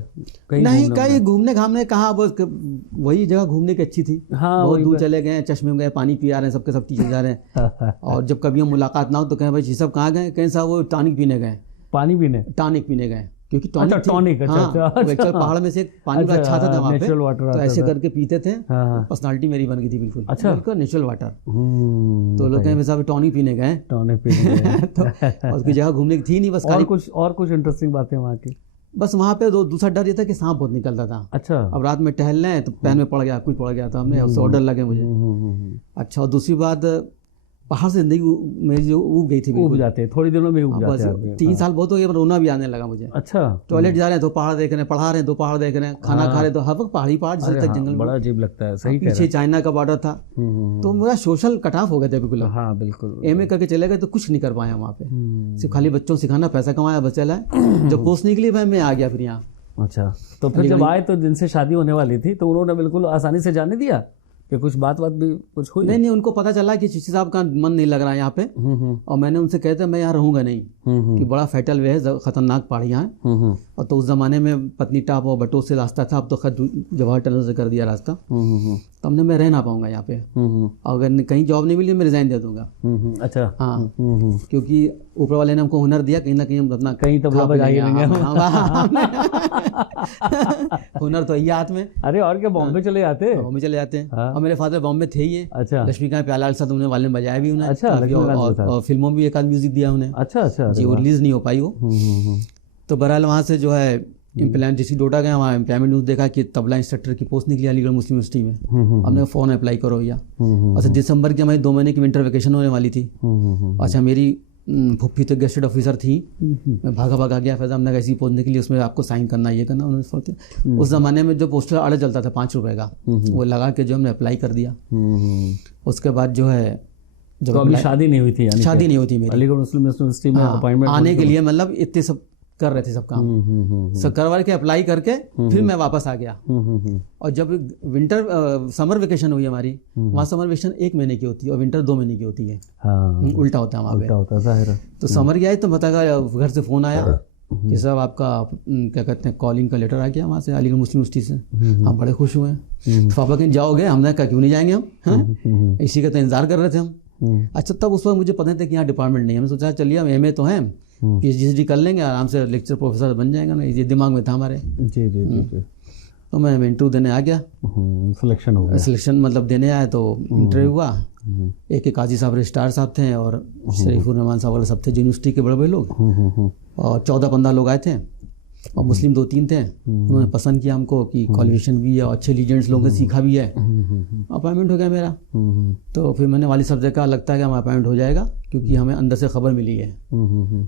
कहीं नहीं, कहीं घूमने घामने कहाँ, वही जगह घूमने की अच्छी थी। हाँ, बहुत दूर चले गए, चश्मे में गए, पानी पी आ रहे हैं, सबके सब टीचर जा रहे हैं। और जब कभी हम मुलाकात ना हो तो कहें भाई जी सब कहाँ गए? कहीं साहब वो टॉनिक पीने गए। पानी पीने? टॉनिक पीने गए, क्योंकि टॉनिक थी। अच्छा, पहाड़ में से पहाड़ का अच्छा था वहाँ पे, तो ऐसे करके पीते थे। पर्सनालिटी मेरी बन गई थी बिल्कुल। अच्छा, बिल्कुल नेचुरल वाटर। तो लोग कहें साहब टॉनिक पीने गए। टॉनिक पीने गए। तो उसकी जगह घूमने की थी नहीं, बस और कुछ इंटरेस्टिंग बातें वहाँ की? बस वहाँ पे दूसरा डर ये था कि सांप बहुत निकलता था। अच्छा, अब रात में टहल रहे हैं तो पैन में पड़ गया, कुछ पड़ गया था, हमने उससे और डर लगे मुझे। अच्छा, और दूसरी बात, पहाड़ से जिंदगी मेरी जो उब गई थी, उब जाते थोड़ी दिनों में उब जाते हैं। 3 साल बहुत हो गया, रोना भी आने लगा मुझे। अच्छा, टॉयलेट जा रहे हैं तो पहाड़ देख रहे हैं, पढ़ा रहे हैं तो पहाड़ देख रहे हैं, खाना खा रहे हैं तो हर वक्त पहाड़ी पहाड़, जिस तक जंगल, बड़ा अजीब लगता है। सही, पीछे चाइना का बॉर्डर था, तो मेरा सोशल कट ऑफ हो गया था बिल्कुल। हाँ बिल्कुल, एमए करके चले गए तो कुछ नहीं कर पाया वहाँ पे, सिर्फ खाली बच्चों सिखाना, पैसा कमाया, बस चला है। जब पोस्ट निकली भाई मैं आ गया फिर यहाँ। अच्छा, तो फिर जब आए तो जिनसे शादी होने वाली थी तो उन्होंने बिल्कुल आसानी से जाने दिया कि कुछ बात भी कुछ हुई? नहीं, उनको पता चला कि चिश्ती साहब का मन नहीं लग रहा है यहाँ पे, और मैंने उनसे कहते मैं यहाँ रहूंगा नहीं, कि बड़ा फैटल वे है, खतरनाक पहाड़ियाँ हैं। और तो उस जमाने में पत्नी टाप और बटों से रास्ता था, अब तो खैर जवाहर टनल से कर दिया रास्ता। तो हमने मैं रह ना पाऊंगा यहाँ पे, अगर कहीं जॉब नहीं मिली मैं रिजाइन दे दूंगा। अच्छा, हाँ, क्योंकि ऊपर वाले ने हमको हुनर दिया, कहीं ना कहीं हम अपना कहीं तबला बजाएंगे। हुनर तो यही हाथ में। अरे और क्या, बॉम्बे चले जाते हैं? बॉम्बे चले जाते हैं, और मेरे फादर बॉम्बे थे ही। अच्छा, लक्ष्मीकांत प्यालाल के साथ उन्हें वाले ने बजाया भी उन्हें। अच्छा, और फिल्मों में भी एक आध म्यूजिक दिया उन्हें। अच्छा अच्छा जी, वो रिलीज नहीं हो पाई वो। तो बहरहाल वहाँ से जो है इम्प्लायमेंट डिस्ट्रिक्ट डोडा गए, वहाँ एम्प्लॉयमेंट न्यूज़ देखा कि तबला इंस्ट्रक्टर की पोस्ट निकली अलीगढ़ मुस्लिम यूनिवर्सिटी में। हमने फ़ोन अप्लाई करो भैया। अच्छा, दिसंबर की हमारी 2 महीने की विंटर वेकेशन होने वाली थी। अच्छा, मेरी फुफ्फी तो गेस्टेड ऑफिसर थी, मैं भागा गया, फिर हमने ऐसी पोस्ट निकली, उसमें आपको साइन करना, ये करना। उन्होंने उस ज़माने में जो पोस्टर आर्डर चलता था 5 रुपये का, वो लगा के जो हमने अप्लाई कर दिया। उसके बाद जो है, जब तो अभी शादी नहीं हुई थी? शादी नहीं हुई थी मेरी। अलीगढ़ मुस्लिम यूनिवर्सिटी में अपॉइंटमेंट आने के लिए मतलब इतने सब कर रहे थे सब काम, सब करवा के अप्लाई करके फिर मैं वापस आ गया। और जब समर वेकेशन हुई हमारी, वहाँ समर वेकेशन 1 महीने की होती है और विंटर 2 महीने की होती है। हाँ, उल्टा होता है वहाँ पे, उल्टा होता है ज़ाहिर है। तो समर गया तो बता घर से फ़ोन आया कि साहब आपका क्या कहते हैं कॉलिंग का लेटर आ गया वहाँ से, अलीगढ़ मुस्लिम यूनिवर्सिटी से। हम बड़े खुश हुए। पापा कहीं जाओगे? हमने कहा क्यों नहीं जाएंगे हम, है इसी का तो इंतजार कर रहे थे हम। अच्छा, तब उस वक्त मुझे पता नहीं था कि यहाँ डिपार्टमेंट नहीं है। हमने सोचा चलिए हम MA तो हैं, PhD कर लेंगे आराम से, लेक्चर प्रोफेसर बन जाएगा ना, ये दिमाग में था हमारे। जी जी जी। तो मैं इंटरव्यू देने आ गया, सिलेक्शन हो गया। सिलेक्शन मतलब देने आया तो इंटरव्यू हुआ। एक काजी साहब रजिस्ट्रार साहब थे और शरीफुर रहमान साहब वाले सब थे, यूनिवर्सिटी के बड़े बड़े लोग, और 14-15 लोग आए थे और मुस्लिम 2-3 थे। उन्होंने पसंद किया हमको कि क्वालिफिकेशन भी है और अच्छे लीजेंड्स लोगों से सीखा भी है। अपॉइंटमेंट हो गया मेरा। तो फिर मैंने वाली साहब से कहा लगता है कि हमारा अपॉइंटमेंट हो जाएगा, क्योंकि हमें अंदर से खबर मिली है।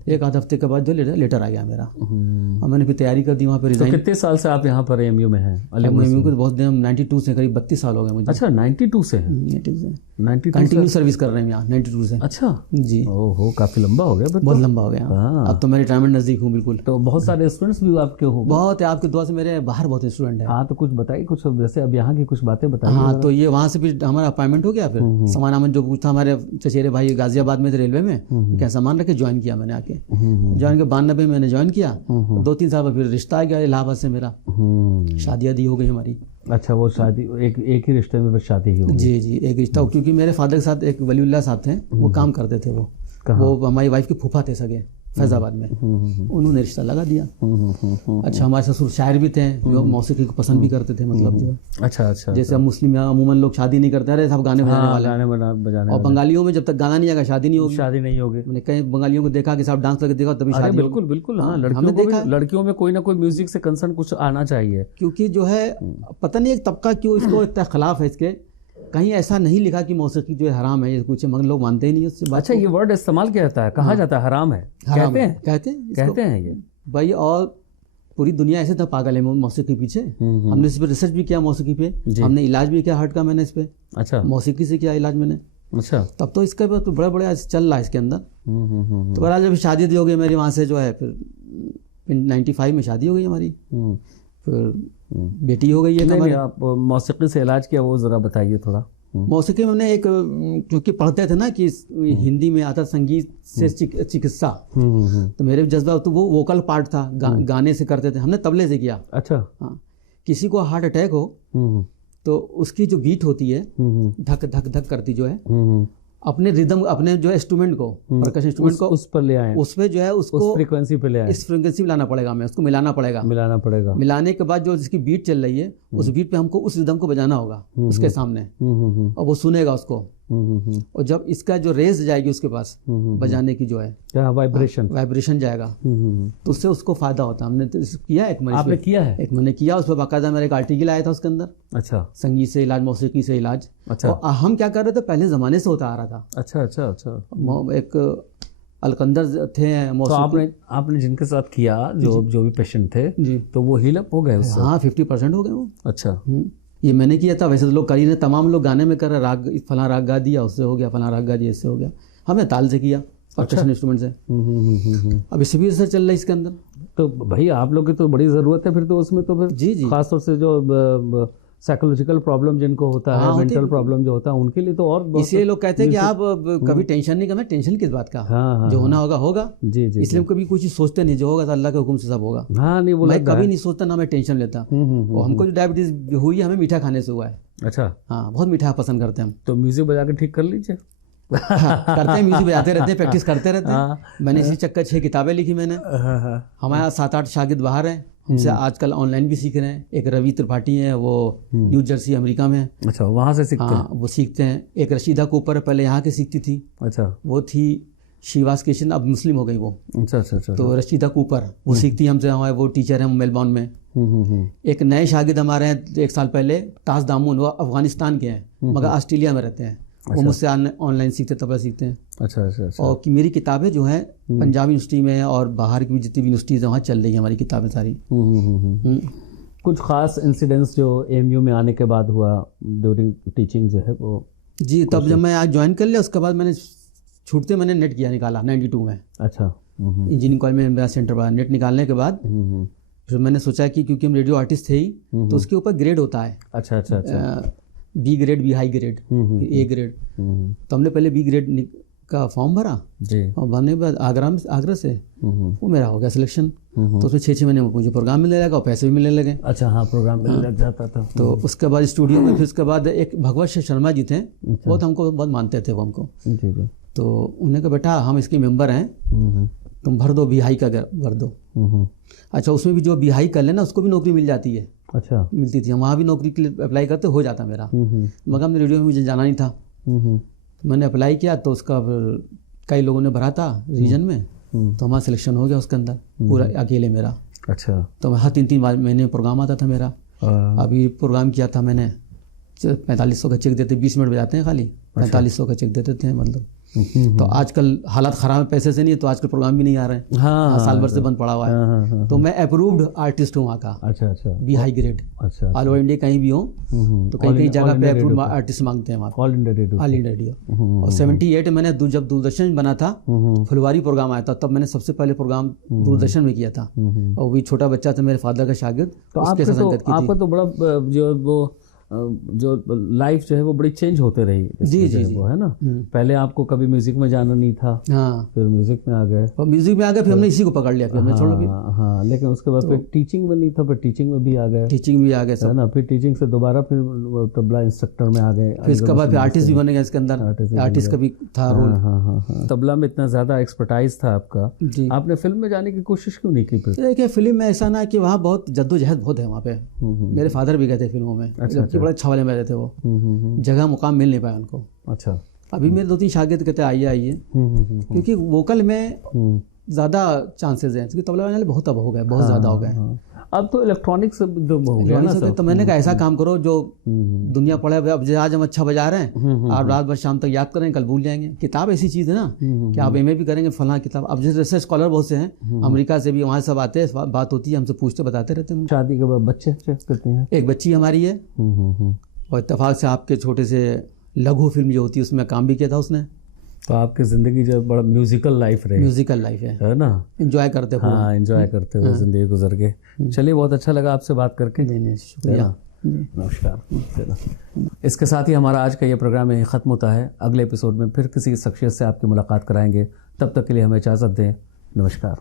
1 आध हफ्ते के बाद जो लेटर आ गया मेरा, और मैंने फिर तैयारी कर दी वहाँ पर रिजाइन। कितने साल से आप यहाँ पर AMU में हैं? AMU को बहुत दिन, 92 से, करीब 32 साल हो गए मुझे। अच्छा, 92 से हैं? 92 कंटिन्यू सर्विस कर रहे हैं यहाँ 92 से। अच्छा जी। ओहो, काफ़ी लंबा हो गया। बहुत लंबा हो गया। अब तो मैं रिटायरमेंट नज़दीक हूँ बिल्कुल। तो बहुत सारे स्टूडेंट्स भी आपके हो? बहुत है, आपकी दुआ से मेरे बाहर बहुत स्टूडेंट हैं। हाँ, तो कुछ बताइए, कुछ जैसे अब यहाँ की कुछ बातें बताइए। हाँ, तो ये वहाँ से भी हमारा अपॉइंटमेंट हो गया। फिर सामान आमन जो कुछ था, हमारे चचेरे भाई गाजियाबाद में थे रेलवे में, क्या सामान रखे ज्वाइन किया मैंने आके। ज्वाइन के 92 में मैंने ज्वाइन किया। 2-3 साल बाद फिर रिश्ता आ गया इलाहाबाद से मेरा, शादी आदि हो गई हमारी। अच्छा, वो शादी एक ही रिश्ते में फिर शादी ही हो गई? जी जी, एक रिश्ता। क्योंकि मेरे फादर के साथ एक वलीउल्लाह साहब थे, वो काम करते थे। वो हमारी वाइफ के फूफा थे सगे, फैजाबाद में। उन्होंने रिश्ता लगा दिया। अच्छा, हमारे ससुर शायर भी थे जो मौसीकी को पसंद भी करते थे, मतलब जो। अच्छा अच्छा। जैसे हम मुस्लिम यहाँ अमूमन लोग शादी नहीं करते, अरे सब गाने बजाने वाले, गाने बजाने। और बंगालियों में जब तक गाना नहीं आएगा शादी नहीं होगी। शादी नहीं होगी। मैंने कई बंगालियों को देखा कि साहब डांस करके देखा तभी शादी। बिल्कुल बिल्कुल। हाँ, लड़कियों में कोई ना कोई म्यूजिक से कंसर्न कुछ आना चाहिए, क्योंकि जो है पता नहीं एक तबका क्यों इसको इतना खिलाफ है इसके। कहीं ऐसा नहीं लिखा कि मौसीकी जो है हराम है, ये कुछ मगर लोग मानते ही नहीं उससे बात। अच्छा, ये वर्ड इस्तेमाल किया जाता है, कहा जाता है हराम है, कहते हैं ये भाई। और पूरी दुनिया ऐसे तो पागल है मौसीकी पीछे। हमने इस पर रिसर्च भी किया, मौसीकी पे हमने इलाज भी किया हार्ट का, मैंने इस पे। अच्छा, मौसीकी से किया इलाज मैंने। अच्छा, तब तो इसका तो बड़ा बड़ा चल रहा है इसके अंदर। तो बहरहाल जब शादी हो गई मेरी वहाँ से जो है, फिर 95 में शादी हो गई हमारी, फिर बेटी हो गई है। नहीं, आप मौसीकी से इलाज किया, वो ज़रा बताइए थोड़ा। मौसीकी में हमने एक, क्योंकि पढ़ते थे ना कि हिंदी में आता संगीत से चिकित्सा, तो मेरे जज्बा तो वो वोकल पार्ट था, गाने से करते थे, हमने तबले से किया। अच्छा। हाँ, किसी को हार्ट अटैक हो तो उसकी जो बीट होती है धक धक धक करती जो है, अपने रिदम, अपने जो इंस्ट्रूमेंट को, परकशन इंस्ट्रूमेंट को उस पर ले आए, उस पे जो है उसको उस फ्रीक्वेंसी पे ले आए, इस फ्रीक्वेंसी में लाना पड़ेगा, हमें उसको मिलाना पड़ेगा। मिलाने के बाद जो जिसकी बीट चल रही है उस बीट पे हमको उस रिदम को बजाना होगा उसके सामने, और वो सुनेगा उसको। और जब इसका जो रेस जाएगी उसके पास बजाने की जो है वाइब्रेशन जाएगा, तो उससे उसको फायदा होता है। हमने तो किया है, आपने किया है? एक मैंने किया, उस पर बाकायदा मेरा एक आर्टिकल आया था उसके अंदर। अच्छा, संगीत से इलाज, मौसीकी से इलाज। अच्छा। और हम क्या कर रहे थे, पहले ज़माने से होता आ रहा था। अच्छा अच्छा अच्छा। एक अलकंदर थे तो आपने जिनके साथ किया, जो भी पेशेंट थे जी, तो वो हील अप हो गए उससे? हाँ, 50% हो गए वो। अच्छा। ये मैंने किया था, वैसे तो लोग कर ही नहीं, तमाम लोग गाने में कर रहे, राग फला राग गा दिया उससे हो गया, फला राग गा दिया इससे हो गया। हमने ताल से किया, परकशन इंस्ट्रूमेंट से। अब इसे भी असर चल रहा है इसके अंदर। तो भाई आप लोग की तो बड़ी ज़रूरत है फिर तो उसमें, तो फिर जी खासतौर से जो साइकोलॉजिकल प्रॉब्लम जिनको होता है, मेंटल प्रॉब्लम जो होता है, उनके लिए तो और इसलिए लोग कहते हैं कि आप कभी टेंशन नहीं करना। टेंशन किस बात का? जो होना होगा होगा। जी जी। इसलिए हम कभी कुछ सोचते नहीं, जो होगा तो अल्लाह के हुक्म से सब होगा। हाँ, नहीं बोला, मैं कभी नहीं सोचता, ना मैं टेंशन लेता। और हमको जो डायबिटीज हुई है, हमें मीठा खाने से हुआ है। अच्छा। हाँ, बहुत मीठा पसंद करते हैं हम। तो म्यूजिक बजा के ठीक कर लीजिए। करते हैं, म्यूजिक बजाते रहते हैं, प्रैक्टिस करते रहते हैं। मैंने इसी चक्कर 6 किताबें लिखी मैंने। हमारे 7-8 शागिर्द बाहर हैं, हमसे आजकल ऑनलाइन भी सीख रहे हैं। एक रवि त्रिपाठी हैं, वो न्यू जर्सी अमेरिका में। अच्छा, वहाँ से सीखते हैं? वो सीखते हैं। एक रशीदा कूपर पहले यहाँ की सीखती थी। अच्छा। वो थी शिवास किशन, अब मुस्लिम हो गई वो। अच्छा अच्छा अच्छा। तो रशीदा कूपर वो सीखती है हमसे, हमारे वो टीचर हैं मेलबॉर्न में। एक नए शागिर्द हमारे हैं 1 साल पहले, ताज दामून, वो अफगानिस्तान के हैं मगर ऑस्ट्रेलिया में रहते हैं। वो मुझसे ऑनलाइन सीखते, तबला सीखते हैं। अच्छा अच्छा। और कि मेरी किताबें जो हैं पंजाब यूनिवर्सिटी में और बाहर की भी जितनी भी यूनिवर्सिटीज़ हैं वहाँ चल रही हैं हमारी किताबें सारी। कुछ ख़ास इंसिडेंट्स जो AMU में आने के बाद हुआ ड्यूरिंग टीचिंग जो है वो? जी, तब जब मैं आज ज्वाइन कर लिया उसके बाद मैंने छूटते मैंने नेट किया निकाला 92 में। अच्छा। इंजीनियरिंग कॉलेज में मेरा सेंटर पड़ा। नेट निकालने के बाद फिर मैंने सोचा कि क्योंकि हम रेडियो आर्टिस्ट थे ही, तो उसके ऊपर ग्रेड होता है। अच्छा अच्छा अच्छा। B grade, B high grade, A grade. तो हमने पहले बी ग्रेड का फॉर्म भरा जी, और भरने के बाद आगरा से वो मेरा हो गया सिलेक्शन। तो उसमें 6 महीने में मुझे प्रोग्राम मिलने लगा और पैसे भी मिलने लगे। अच्छा, हाँ, प्रोग्राम मिलने लग जाता था। तो उसके बाद स्टूडियो में, फिर उसके बाद एक भगवत शर्मा जी थे, बहुत हमको बहुत मानते थे वो हमको। जी जी। तो उन्होंने कहा बेटा हम इसके मेंबर हैं, तुम भर दो, बिहाई का भर दो। अच्छा, उसमें भी जो बिहाई कर लेना उसको भी नौकरी मिल जाती है। अच्छा, मिलती थी, वहाँ भी नौकरी के लिए अप्लाई करते हो जाता मेरा। मगर हमने रेडियो में मुझे जाना नहीं था, तो मैंने अप्लाई किया। तो उसका कई लोगों ने भरा था रीजन में, तो हमारा सिलेक्शन हो गया उसके अंदर पूरा अकेले मेरा। अच्छा। तो हर 3-3 महीने में प्रोग्राम आता था मेरा। अभी प्रोग्राम किया था मैंने, 4500 का चेक देते, 20 मिनट बजाते हैं खाली, 4500 का चेक देते थे मतलब। तो आजकल हालात ख़राब है, पैसे से नहीं है, तो आजकल प्रोग्राम भी नहीं आ रहे हैं। हाँ, साल भर से बंद पड़ा हुआ है। तो मैं अप्रूव्ड आर्टिस्ट हूँ वहाँ का। अच्छा अच्छा। B high grade. अच्छा, ऑल ओवर इंडिया कहीं भी हो तो कहीं कहीं जगह पे अप्रूव्ड आर्टिस्ट मांगते हैं वहाँ। All India radio. All India radio. और 78 मैंने जब दूरदर्शन बना था, फुलवारी प्रोग्राम आया था, तब मैंने सबसे पहले प्रोग्राम दूरदर्शन में किया था। और वही छोटा बच्चा था, मेरे फादर का शागिर्द, उसके साथ संगत की थी। आपका तो बड़ा जो लाइफ जो है वो बड़ी चेंज होते रही। जी जी, वो है ना, पहले आपको कभी म्यूजिक में जाना नहीं था, हाँ, फिर म्यूजिक में आ गए, और म्यूजिक में आ गए, फिर हमने इसी को पकड़ लिया, फिर हमने छोड़ दिया। हाँ, लेकिन उसके बाद फिर टीचिंग में नहीं था, फिर टीचिंग में भी आ गए। टीचिंग भी आ गए सब ना, फिर टीचिंग से दोबारा फिर तबला इंस्ट्रक्टर में आ गए। फिर इसके बाद फिर आर्टिस्ट भी बने गए, इसके अंदर आर्टिस्ट का भी था रोल। हाँ। तबला में इतना ज़्यादा एक्सपर्टाइज था आपका, आपने फिल्म में जाने की कोशिश क्यों नहीं की फिर? देखिए, फिल्म में ऐसा ना कि वहाँ बहुत जद्दोजहद बहुत है वहाँ पे। मेरे फादर भी गए थे फिल्मों में, जबकि बड़े अच्छा वाले में रहते थे वो, जगह मुकाम मिल नहीं पाया उनको। अच्छा। अभी मेरे 2-3 शागिर्द कहते आइए, क्योंकि वोकल में ज़्यादा चांसेस हैं, क्योंकि तबला वाले बहुत अब हो गए, बहुत ज़्यादा हो गए। अब तो इलेक्ट्रॉनिक्स जो हो गया ना सब। तो मैंने कहा ऐसा काम करो जो दुनिया पढ़े। अब आज हम अच्छा बजा रहे हैं, आप रात भर शाम तक याद करेंगे, कल भूल जाएंगे। किताब ऐसी चीज़ है ना कि आप एमए भी करेंगे, फलां किताब। अब जैसे रिसर्च स्कॉलर बहुत से हैं, अमेरिका से भी, वहाँ सब आते हैं, बात होती है, हमसे पूछते बताते रहते हैं। शादी के बाद बच्चे कितने हैं? एक बच्ची हमारी है, और इत्तेफाक से आपके छोटे से लघु फिल्म जो होती है उसमें काम भी किया था उसने। तो आपकी ज़िंदगी जो बड़ा म्यूजिकल लाइफ रही, म्यूजिकल लाइफ है ना, एंजॉय करते हुए। हाँ, एंजॉय करते हुए ज़िंदगी गुजर गए। चलिए, बहुत अच्छा लगा आपसे बात करके। नहीं, शुक्रिया, नमस्कार। इसके साथ ही हमारा आज का ये प्रोग्राम यहीं ख़त्म होता है। अगले एपिसोड में फिर किसी शख्सियत से आपकी मुलाकात कराएंगे। तब तक के लिए हमें इजाज़त दें। नमस्कार।